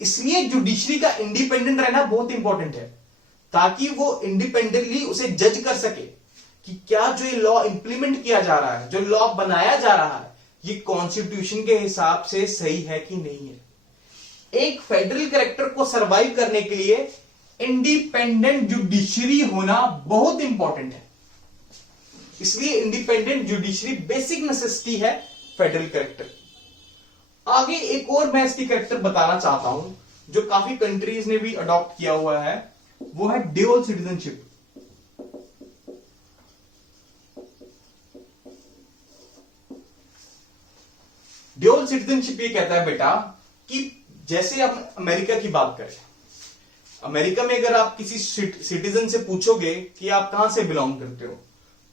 इसलिए जुडिशरी का इंडिपेंडेंट रहना बहुत इंपॉर्टेंट है, ताकि वो इंडिपेंडेंटली उसे जज कर सके कि क्या जो ये लॉ इंप्लीमेंट किया जा रहा है, जो लॉ बनाया जा रहा है, ये कॉन्स्टिट्यूशन के हिसाब से सही है कि नहीं है। एक फेडरल करेक्टर को सरवाइव करने के लिए इंडिपेंडेंट जुडिशरी होना बहुत इंपॉर्टेंट है। इसलिए इंडिपेंडेंट जुडिशरी बेसिक नेसेसिटी है फेडरल करेक्टर। आगे एक और मैं इसकी करेक्टर बताना चाहता हूं, जो काफी कंट्रीज ने भी अडॉप्ट किया हुआ है, वो है ड्यूअल सिटीजनशिप। ड्यूअल सिटीजनशिप ये कहता है बेटा कि जैसे हम अमेरिका की बात करें, अमेरिका में अगर आप किसी सिटीजन से पूछोगे कि आप कहां से बिलोंग करते हो,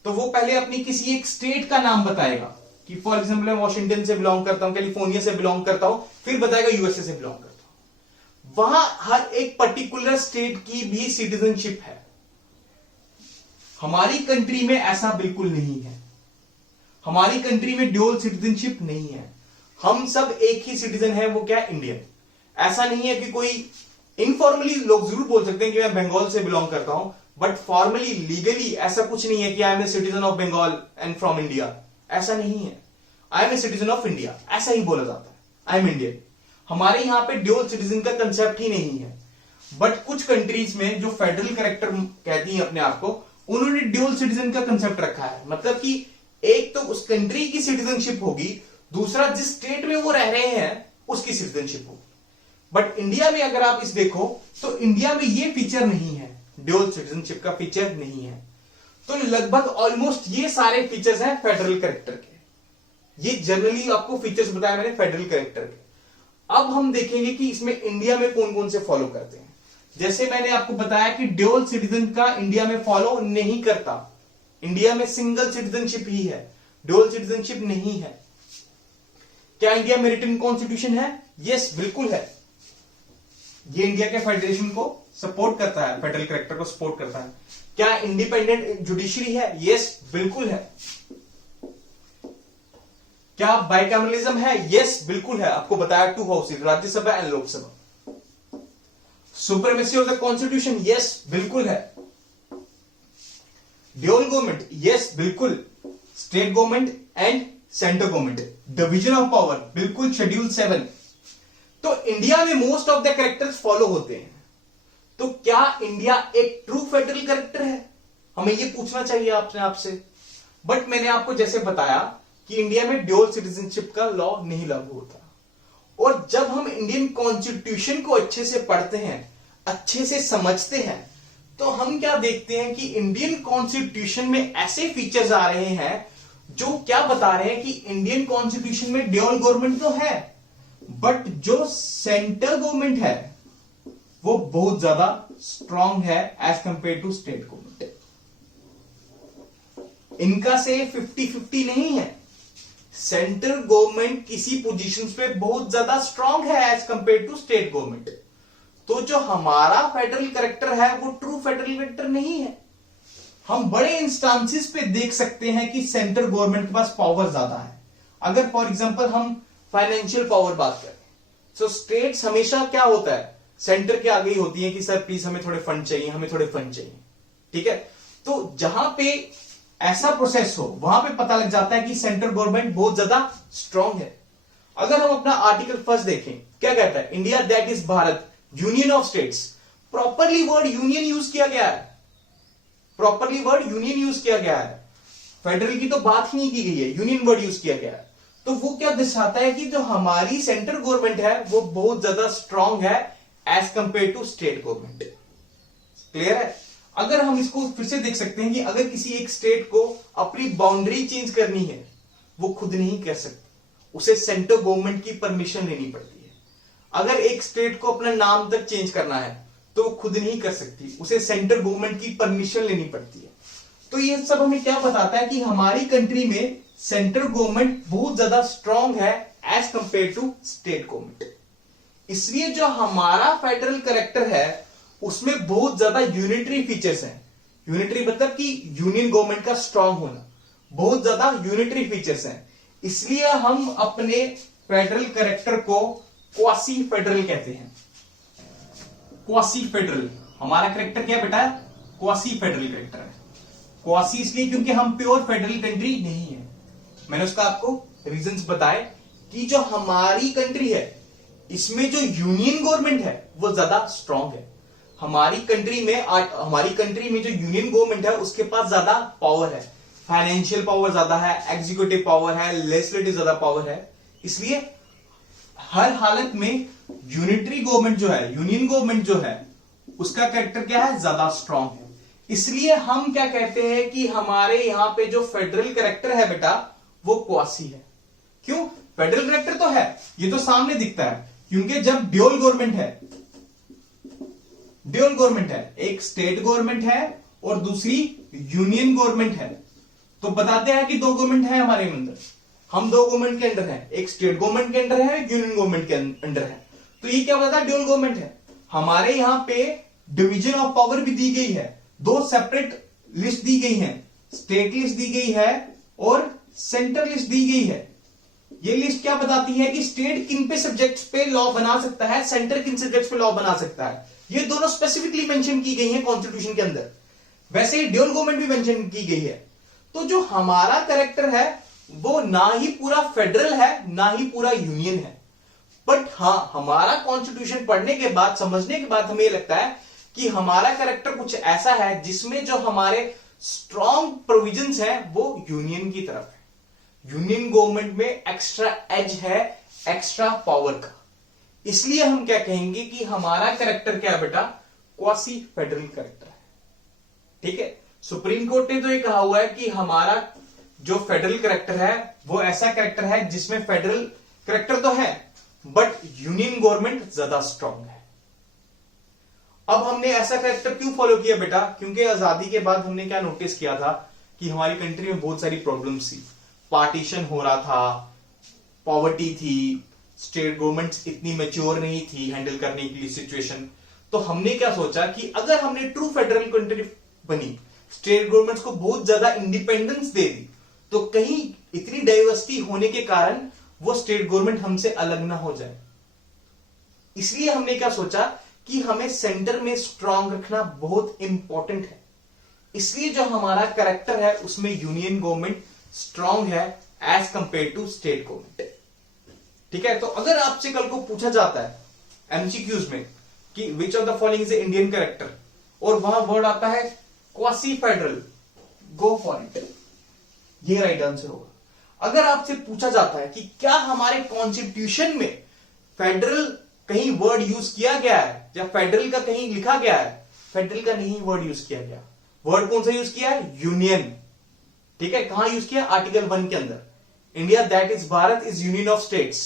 तो वो पहले अपनी किसी एक स्टेट का नाम बताएगा कि फॉर एग्जाम्पल मैं वॉशिंगटन से बिलोंग करता हूं, कैलिफोर्निया से बिलोंग करता हूं, फिर बताएगा यूएसए से बिलोंग करता हूं। वहां हर एक पर्टिकुलर स्टेट की भी सिटीजनशिप है। हमारी कंट्री में ऐसा बिल्कुल नहीं है। हमारी कंट्री में ड्यूअल सिटीजनशिप नहीं है। हम सब एक ही सिटीजन है, वो क्या? इंडियन। ऐसा नहीं है कि कोई इनफॉर्मली लोग जरूर बोल सकते हैं कि मैं बंगाल से बिलोंग करता हूं, बट फॉर्मली लीगली ऐसा कुछ नहीं है कि I am a citizen of Bengal and from India. ऐसा नहीं है। I am a citizen of India, ऐसा ही बोला जाता है, आई एम इंडियन। हमारे यहां पे ड्यूअल सिटीजन का कंसेप्ट ही नहीं है। बट कुछ कंट्रीज में जो फेडरल करेक्टर कहती है अपने आप को, उन्होंने ड्यूअल सिटीजन का कंसेप्ट रखा है। मतलब कि एक तो उस कंट्री की सिटीजनशिप होगी, दूसरा जिस स्टेट में वो रह रहे हैं उसकी सिटीजनशिप होगी। बट इंडिया में अगर आप इस देखो तो इंडिया में ये फीचर नहीं है, ड्यूअल सिटीजनशिप का फीचर नहीं है। तो लगभग ऑलमोस्ट ये सारे फीचर्स हैं फेडरल करेक्टर के। ये जनरली आपको फीचर्स बताया मैंने फेडरल करेक्टर के। अब हम देखेंगे कि इसमें इंडिया में कौन कौन से फॉलो करते हैं। जैसे मैंने आपको बताया कि ड्यूअल सिटीजन का इंडिया में फॉलो नहीं करता। इंडिया में सिंगल सिटीजनशिप ही है, ड्यूअल सिटीजनशिप नहीं है। क्या इंडिया में रिटन कॉन्स्टिट्यूशन है? यस, बिल्कुल है। ये इंडिया के फेडरेशन को सपोर्ट करता है, फेडरल करेक्टर को सपोर्ट करता है। क्या इंडिपेंडेंट जुडिशरी है? यस, बिल्कुल है। क्या बाइकैमरलिज्म है? यस, बिल्कुल है। आपको बताया 2 houses, Rajya Sabha and Lok Sabha. Supremacy of the constitution? Yes, बिल्कुल है। Dual government? यस, बिल्कुल। State government and central government. Division of power? बिल्कुल। शेड्यूल 7। तो इंडिया में most of the characters follow होते हैं। तो क्या इंडिया एक ट्रू फेडरल कैरेक्टर है? हमें यह पूछना चाहिए आपने आपसे। बट मैंने आपको जैसे बताया कि इंडिया में ड्यूअल सिटीजनशिप का लॉ नहीं लागू होता। और जब हम इंडियन कॉन्स्टिट्यूशन को अच्छे से पढ़ते हैं, अच्छे से समझते हैं, तो हम क्या देखते हैं कि इंडियन कॉन्स्टिट्यूशन में ऐसे फीचर्स आ रहे हैं जो क्या बता रहे हैं कि इंडियन कॉन्स्टिट्यूशन में ड्यूअल गवर्नमेंट तो है, बट जो सेंट्रल गवर्नमेंट है वो बहुत ज्यादा स्ट्रांग है as compare to state government. इनका से 50-50 नहीं है। सेंट्रल गवर्नमेंट किसी पोजीशंस पे बहुत ज्यादा स्ट्रांग है as compare to state government. तो जो हमारा फेडरल करेक्टर है वो ट्रू फेडरल करेक्टर नहीं है। हम बड़े इंस्टांसेस पे देख सकते हैं कि सेंट्रल गवर्नमेंट के पास पावर ज्यादा है। अगर फॉर एग्जांपल हम फाइनेंशियल पावर बात करें तो स्टेट्स हमेशा क्या होता है, सेंटर के आगे ही होती है कि सर प्लीज हमें थोड़े फंड चाहिए, हमें थोड़े फंड चाहिए। ठीक है, तो जहां पे ऐसा प्रोसेस हो वहां पे पता लग जाता है कि सेंट्रल गवर्नमेंट बहुत ज्यादा स्ट्रांग है। अगर हम अपना आर्टिकल फर्स्ट देखें, क्या कहता है, India that is Bharat union of states. Properly word union use किया गया है, प्रॉपरली वर्ड यूनियन यूज किया गया है। फेडरल की तो बात ही नहीं की गई है, यूनियन वर्ड यूज किया गया है। तो वो क्या दर्शाता है कि जो हमारी सेंट्रल गवर्नमेंट है वो बहुत ज्यादा स्ट्रांग है as compare to state government. Clear है। अगर हम इसको फिर से देख सकते हैं कि अगर किसी एक स्टेट को अपनी बाउंड्री चेंज करनी है वो खुद नहीं कर सकती, उसे सेंट्रल गवर्नमेंट की परमिशन लेनी पड़ती है। अगर एक स्टेट को अपना नाम तक चेंज करना है तो वो खुद नहीं कर सकती, उसे सेंट्रल गवर्नमेंट की परमिशन लेनी पड़ती है। तो ये सब हमें क्या बताता है कि हमारी कंट्री में सेंट्रल गवर्नमेंट बहुत ज्यादा स्ट्रांग है as compare to state government. इसलिए जो हमारा फेडरल करेक्टर है उसमें बहुत ज्यादा यूनिटरी फीचर्स हैं। यूनिटरी मतलब कि यूनियन गवर्नमेंट का स्ट्रांग होना, बहुत ज्यादा यूनिटरी फीचर्स हैं। इसलिए हम अपने फेडरल करेक्टर को क्वासी फेडरल कहते हैं। क्वासी फेडरल हमारा करेक्टर क्या बेटा, क्वासी फेडरल करेक्टर है। क्वासी इसलिए क्योंकि हम प्योर फेडरल कंट्री नहीं है। मैंने उसका आपको रीजंस बताए कि जो हमारी कंट्री है इसमें जो यूनियन गवर्नमेंट है वो ज्यादा स्ट्रांग है। हमारी कंट्री में जो यूनियन गवर्नमेंट है उसके पास ज्यादा पावर है, फाइनेंशियल पावर ज्यादा है, एग्जीक्यूटिव पावर है, लेजिस्लेटिव ज्यादा पावर है। इसलिए हर हालत में यूनिटरी गवर्नमेंट जो है, यूनियन गवर्नमेंट जो है उसका कैरेक्टर क्या है, ज्यादा स्ट्रांग है। इसलिए हम क्या कहते हैं कि हमारे यहां पे जो फेडरल कैरेक्टर है बेटा वो क्वासी है। क्यों, फेडरल कैरेक्टर तो है, ये तो सामने दिखता है, क्योंकि जब ड्यूअल गवर्नमेंट है, एक स्टेट गवर्नमेंट है और दूसरी यूनियन गवर्नमेंट है, तो बताते हैं कि दो गवर्नमेंट है हमारे अंदर, हम दो गवर्नमेंट के अंडर हैं, एक स्टेट गवर्नमेंट के अंडर है, एक यूनियन गवर्नमेंट के अंडर है। तो ये क्या बताता है, ड्यूअल गवर्नमेंट है। हमारे यहां पे डिवीजन ऑफ पावर भी दी गई है, दो सेपरेट लिस्ट दी गई है, स्टेट लिस्ट दी गई है और सेंट्रल लिस्ट दी गई है। ये लिस्ट क्या बताती है कि स्टेट किन पे सब्जेक्ट्स पे लॉ बना सकता है, सेंटर किन सब्जेक्ट्स पे लॉ बना सकता है। ये दोनों स्पेसिफिकली मेंशन की गई है कॉन्स्टिट्यूशन के अंदर। वैसे ही ड्यूअल गवर्नमेंट भी मेंशन की गई है। तो जो हमारा कैरेक्टर है वो ना ही पूरा फेडरल है ना ही पूरा यूनियन है। बट हां, हमारा कॉन्स्टिट्यूशन पढ़ने के बाद, समझने के बाद हमें यह लगता है कि हमारा कैरेक्टर कुछ ऐसा है जिसमें जो हमारे स्ट्रॉन्ग प्रोविजंस हैं वो यूनियन की तरफ है। यूनियन गवर्नमेंट में एक्स्ट्रा एज है, एक्स्ट्रा पावर का। इसलिए हम क्या कहेंगे कि हमारा कैरेक्टर क्या है बेटा, क्वासी फेडरल कैरेक्टर है। ठीक है, सुप्रीम कोर्ट ने तो ये कहा हुआ है कि हमारा जो फेडरल कैरेक्टर है वो ऐसा कैरेक्टर है जिसमें फेडरल कैरेक्टर तो है बट यूनियन गवर्नमेंट ज्यादा स्ट्रांग है। अब हमने ऐसा कैरेक्टर क्यों फॉलो किया बेटा, क्योंकि आजादी के बाद हमने क्या नोटिस किया था कि हमारी कंट्री में बहुत सारी प्रॉब्लम्स थी। पार्टीशन हो रहा था, पॉवर्टी थी, स्टेट गवर्नमेंट्स इतनी मैच्योर नहीं थी हैंडल करने के लिए सिचुएशन। तो हमने क्या सोचा कि अगर हमने ट्रू फेडरल कंट्री बनी, स्टेट गवर्नमेंट्स को बहुत ज्यादा इंडिपेंडेंस दे दी, तो कहीं इतनी डाइवर्सिटी होने के कारण वो स्टेट गवर्नमेंट हमसे अलग ना हो जाए। इसलिए हमने क्या सोचा कि हमें सेंटर में स्ट्रांग रखना बहुत इंपॉर्टेंट है। इसलिए जो हमारा कैरेक्टर है उसमें यूनियन गवर्नमेंट स्ट्रांग है as compare to state government. ठीक है, तो अगर आपसे कल को पूछा जाता है एमसीक्यूज में कि विच of the following is Indian character और वहां वर्ड आता है quasi federal, go for it, ये राइट आंसर होगा। अगर आपसे पूछा जाता है कि क्या हमारे कॉन्स्टिट्यूशन में फेडरल कहीं वर्ड यूज किया गया है या फेडरल का कहीं लिखा गया है, फेडरल का नहीं वर्ड यूज किया गया। वर्ड कौन सा यूज किया है, यूनियन। ठीक है, कहां यूज किया, आर्टिकल 1 के अंदर, India that is Bharat is union of states.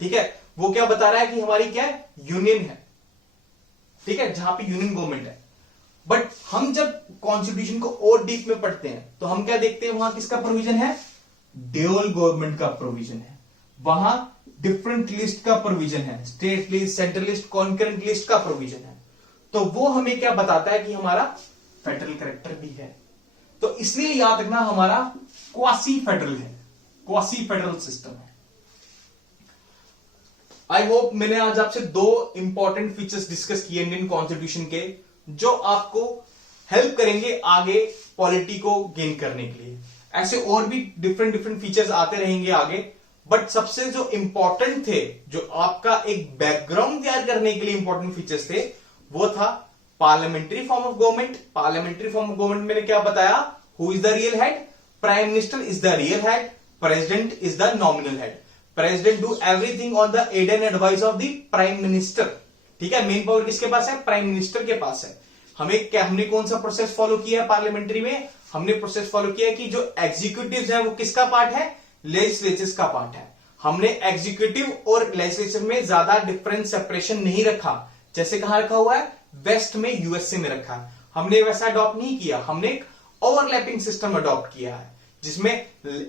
ठीक है, वो क्या बता रहा है कि हमारी क्या है, यूनियन है, ठीक है, जहां पे यूनियन गवर्नमेंट है। बट हम जब कॉन्स्टिट्यूशन को और डीप में पढ़ते हैं तो हम क्या देखते हैं, वहां किसका प्रोविजन है, ड्यूअल गवर्नमेंट का प्रोविजन है, वहां डिफरेंट लिस्ट का प्रोविजन है, state list, central list, concurrent list का प्रोविजन है। तो वो हमें क्या बताता है कि हमारा फेडरल कैरेक्टर भी है। तो इसलिए याद रखना हमारा क्वासी फेडरल है, क्वासी फेडरल सिस्टम है। आई होप मैंने आज आपसे दो इंपॉर्टेंट फीचर्स डिस्कस किए इंडियन कॉन्स्टिट्यूशन के, जो आपको हेल्प करेंगे आगे पॉलिटी को गेन करने के लिए। ऐसे और भी डिफरेंट डिफरेंट फीचर्स आते रहेंगे आगे, बट सबसे जो इंपॉर्टेंट थे, जो आपका एक बैकग्राउंड तैयार करने के लिए इंपॉर्टेंट फीचर्स थे, वो था parliamentary form of government. Parliamentary form of government मैंने क्या बताया, who is the real head, prime minister is the real head, president is the nominal head. President do everything on the aid and advice of the prime minister, ठीक है। Main power किसके पास है, prime minister के पास है। हमने कौन सा process follow किया है पार्लियामेंट्री में, हमने प्रोसेस फॉलो किया है कि जो एग्जीक्यूटिव है वो किसका पार्ट है, लेजिस्लेचर का पार्ट है। हमने एग्जीक्यूटिव और लेजिस्लेचर में ज्यादा डिफरेंस सेपरेशन नहीं रखा, जैसे कहां रखा हुआ है, वेस्ट में, यूएसए में रखा है। हमने वैसा अडॉप्ट नहीं किया, हमने एक ओवरलैपिंग सिस्टम अडॉप्ट किया है, जिसमें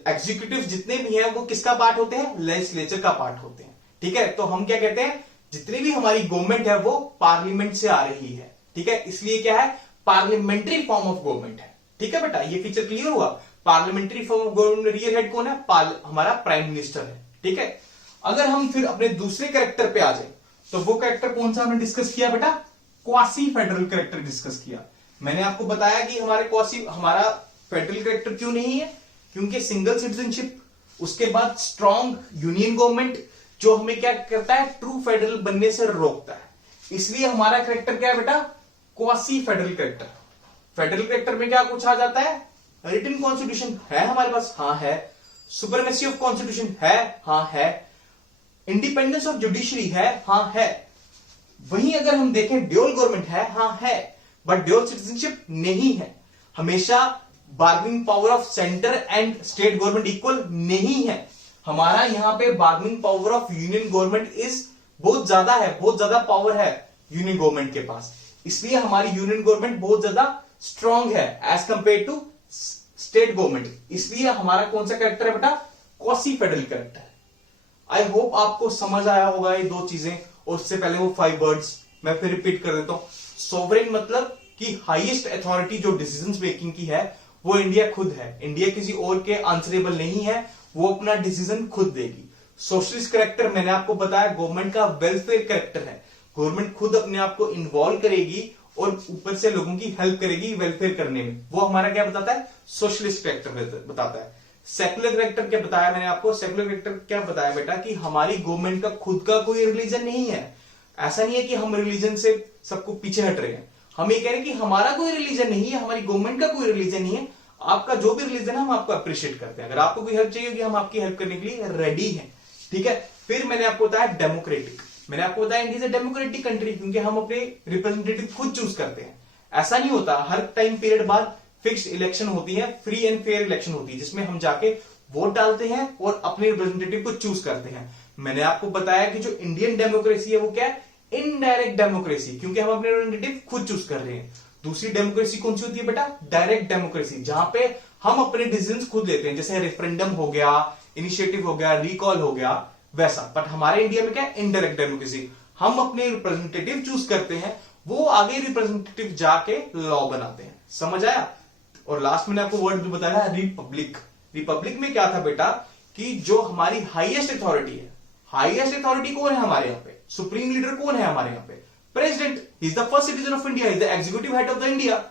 एग्जीक्यूटिव जितने भी हैं वो किसका पार्ट होते हैं, लेजिस्लेचर का पार्ट होते हैं, ठीक है। तो हम क्या कहते हैं, जितनी भी हमारी गवर्नमेंट है वो पार्लियामेंट से आ रही है, ठीक है, इसलिए क्या है, पार्लियामेंट्री फॉर्म ऑफ गवर्नमेंट है, ठीक है बेटा। ये फीचर क्लियर हुआ। Parliamentary form of government real head कौन है, हमारा प्राइम मिनिस्टर है, ठीक है। अगर हम फिर अपने दूसरे कैरेक्टर पे आ जाए, तो वो कैरेक्टर कौन सा हमने डिस्कस किया बेटा, क्वासी फेडरल कैरेक्टर डिस्कस किया। मैंने आपको बताया कि हमारा फेडरल कैरेक्टर क्यों नहीं है, क्योंकि सिंगल सिटीजनशिप, उसके बाद स्ट्रॉन्ग यूनियन गवर्नमेंट, जो हमें क्या करता है, ट्रू फेडरल बनने से रोकता है। इसलिए हमारा कैरेक्टर क्या है बेटा, quasi federal character. Federal character में क्या कुछ आ जाता है, रिटन कॉन्स्टिट्यूशन है हमारे पास, हाँ है, सुपरमेसी ऑफ कॉन्स्टिट्यूशन है, हाँ है, इंडिपेंडेंस ऑफ जुडिशरी है, हाँ है। वहीं अगर हम देखें ड्यूअल गवर्नमेंट है, हाँ है, बट ड्यूअल सिटीजनशिप नहीं है। हमेशा bargaining power of centre and state government equal नहीं है। हमारा यहां पे bargaining power of union government is बहुत ज्यादा है, बहुत ज्यादा पावर है यूनियन गवर्नमेंट के पास, इसलिए हमारी यूनियन गवर्नमेंट बहुत ज्यादा स्ट्रांग है as compare to state government. इसलिए हमारा कौन सा कैरेक्टर है बेटा, क्वासी फेडरल कैरेक्टर है। आई होप आपको समझ आया होगा ये दो चीजें। और उससे पहले वो 5 वर्ड्स मैं फिर रिपीट कर देता हूं। सोवरेन मतलब कि हाईएस्ट अथॉरिटी जो डिसीजन मेकिंग की है वो इंडिया खुद है, इंडिया किसी और के आंसरेबल नहीं है, वो अपना डिसीजन खुद देगी। सोशलिस्ट कैरेक्टर मैंने आपको बताया गवर्नमेंट का वेलफेयर कैरेक्टर है, गवर्नमेंट खुद अपने आप को इन्वॉल्व करेगी और ऊपर से लोगों की हेल्प करेगी वेलफेयर करने में, वो हमारा क्या बताता है, सोशलिस्ट कैरेक्टर बताता है। सेकुलर कैरेक्टर क्या बताया मैंने आपको, सेकुलर कैरेक्टर क्या बताया बेटा कि हमारी गवर्नमेंट का खुद का कोई रिलीजन नहीं है। ऐसा नहीं है कि हम रिलीजन से सबको पीछे हट रहे हैं, हम ये कह रहे हैं कि हमारा कोई रिलीजन नहीं है, हमारी गवर्नमेंट का कोई रिलीजन नहीं है, आपका जो भी रिलीजन है हम आपको अप्रिशिएट करते हैं, अगर आपको कोई हेल्प चाहिए होगी हम आपकी हेल्प करने के लिए रेडी हैं, ठीक है। फिर मैंने आपको बताया डेमोक्रेटिक, मैंने आपको बताया India is a democratic country, क्योंकि हम अपने रिप्रेजेंटेटिव खुद चूज करते हैं। ऐसा नहीं होता, हर टाइम पीरियड बाद फिक्स्ड इलेक्शन होती है, फ्री एंड फेयर इलेक्शन होती है, जिसमें हम जाके वोट डालते हैं और अपने रिप्रेजेंटेटिव को चूज करते हैं। मैंने आपको बताया कि जो इंडियन डेमोक्रेसी है वो क्या है, इनडायरेक्ट डेमोक्रेसी, क्योंकि हम अपने रिप्रेजेंटेटिव खुद चूज कर रहे हैं। दूसरी डेमोक्रेसी कौन सी होती है बेटा, डायरेक्ट डेमोक्रेसी, जहां पे हम अपने डिसीजन खुद लेते हैं, जैसे रेफरेंडम हो गया, इनिशिएटिव हो गया, रिकॉल हो गया, वैसा। बट हमारे इंडिया में क्या है, इनडायरेक्ट डेमोक्रेसी, हम अपने रिप्रेजेंटेटिव चूज करते हैं, वो आगे रिप्रेजेंटेटिव जाके लॉ बनाते हैं। समझ आया। और लास्ट में आपको वर्ड जो बताया रिपब्लिक। रिपब्लिक में क्या था बेटा कि जो हमारी हाईएस्ट अथॉरिटी है, हाईएस्ट अथॉरिटी कौन है हमारे यहाँ पे, सुप्रीम लीडर कौन है हमारे यहाँ पे, president, he is the first citizen of India, is the executive head of the India.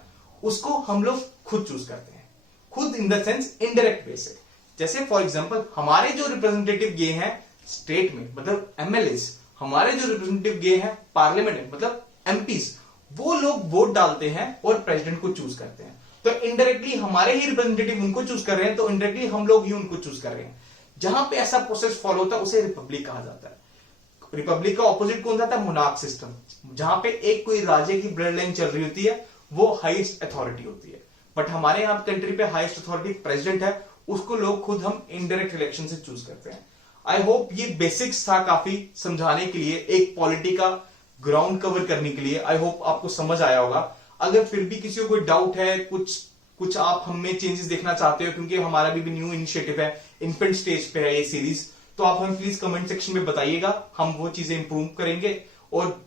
उसको हम लोग खुद चूज करते हैं, खुद in the sense indirect way से। जैसे फॉर एग्जांपल हमारे जो रिप्रेजेंटेटिव गए हैं स्टेट में, मतलब एमएलएस, हमारे जो रिप्रेजेंटेटिव गए हैं पार्लियामेंट में, मतलब एमपीस, वो लोग वोट डालते हैं और प्रेसिडेंट को चूज करते हैं। तो इनडायरेक्टली हमारे ही रिप्रेजेंटेटिव उनको चूज कर रहे हैं, तो इनडायरेक्टली हम लोग ही उनको चूज कर रहे हैं। जहां पे ऐसा प्रोसेस फॉलो होता है उसे रिपब्लिक कहा जाता है। रिपब्लिक का ऑपोजिट कौन सा था, मोनार्क सिस्टम, जहां पे एक कोई राजे की ब्लड लाइन चल रही होती है, वो हाईएस्ट अथॉरिटी होती है। बट हमारे यहाँ कंट्री पे हाईएस्ट अथॉरिटी प्रेसिडेंट है, उसको लोग खुद हम इनडायरेक्ट इलेक्शन से चूज करते हैं। आई होप ये बेसिक्स था काफी समझाने के लिए, एक पॉलिटी का ग्राउंड कवर करने के लिए। आई होप आपको समझ आया होगा। अगर फिर भी किसी को कोई डाउट है, कुछ आप हमें चेंजेस देखना चाहते हो, क्योंकि हमारा भी न्यू इनिशिएटिव है, इन्फेंट स्टेज पे है ये सीरीज, तो आप हमें प्लीज कमेंट सेक्शन में बताइएगा, हम वो चीजें इंप्रूव करेंगे। और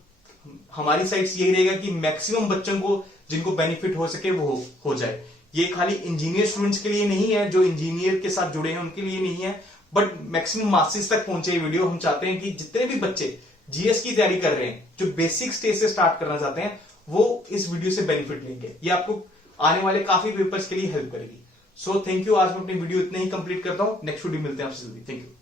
हमारी साइड से यही रहेगा कि मैक्सिमम बच्चों को जिनको बेनिफिट हो सके वो हो जाए। ये खाली इंजीनियर स्टूडेंट्स के लिए नहीं है, जो इंजीनियर के साथ जुड़े हैं उनके लिए नहीं है, बट मैक्सिमम मासेस तक पहुंचे ये वीडियो। हम चाहते हैं कि जितने भी बच्चे जीएस की तैयारी कर रहे हैं, जो बेसिक स्टेज से स्टार्ट करना चाहते हैं, वो इस वीडियो से बेनिफिट लेंगे। ये आपको आने वाले काफी पेपर्स के लिए हेल्प करेगी। So thank you. आज मैं अपनी वीडियो इतने ही कंप्लीट करता हूं। नेक्स्ट वीडियो मिलते हैं आपसे जल्दी। Thank you.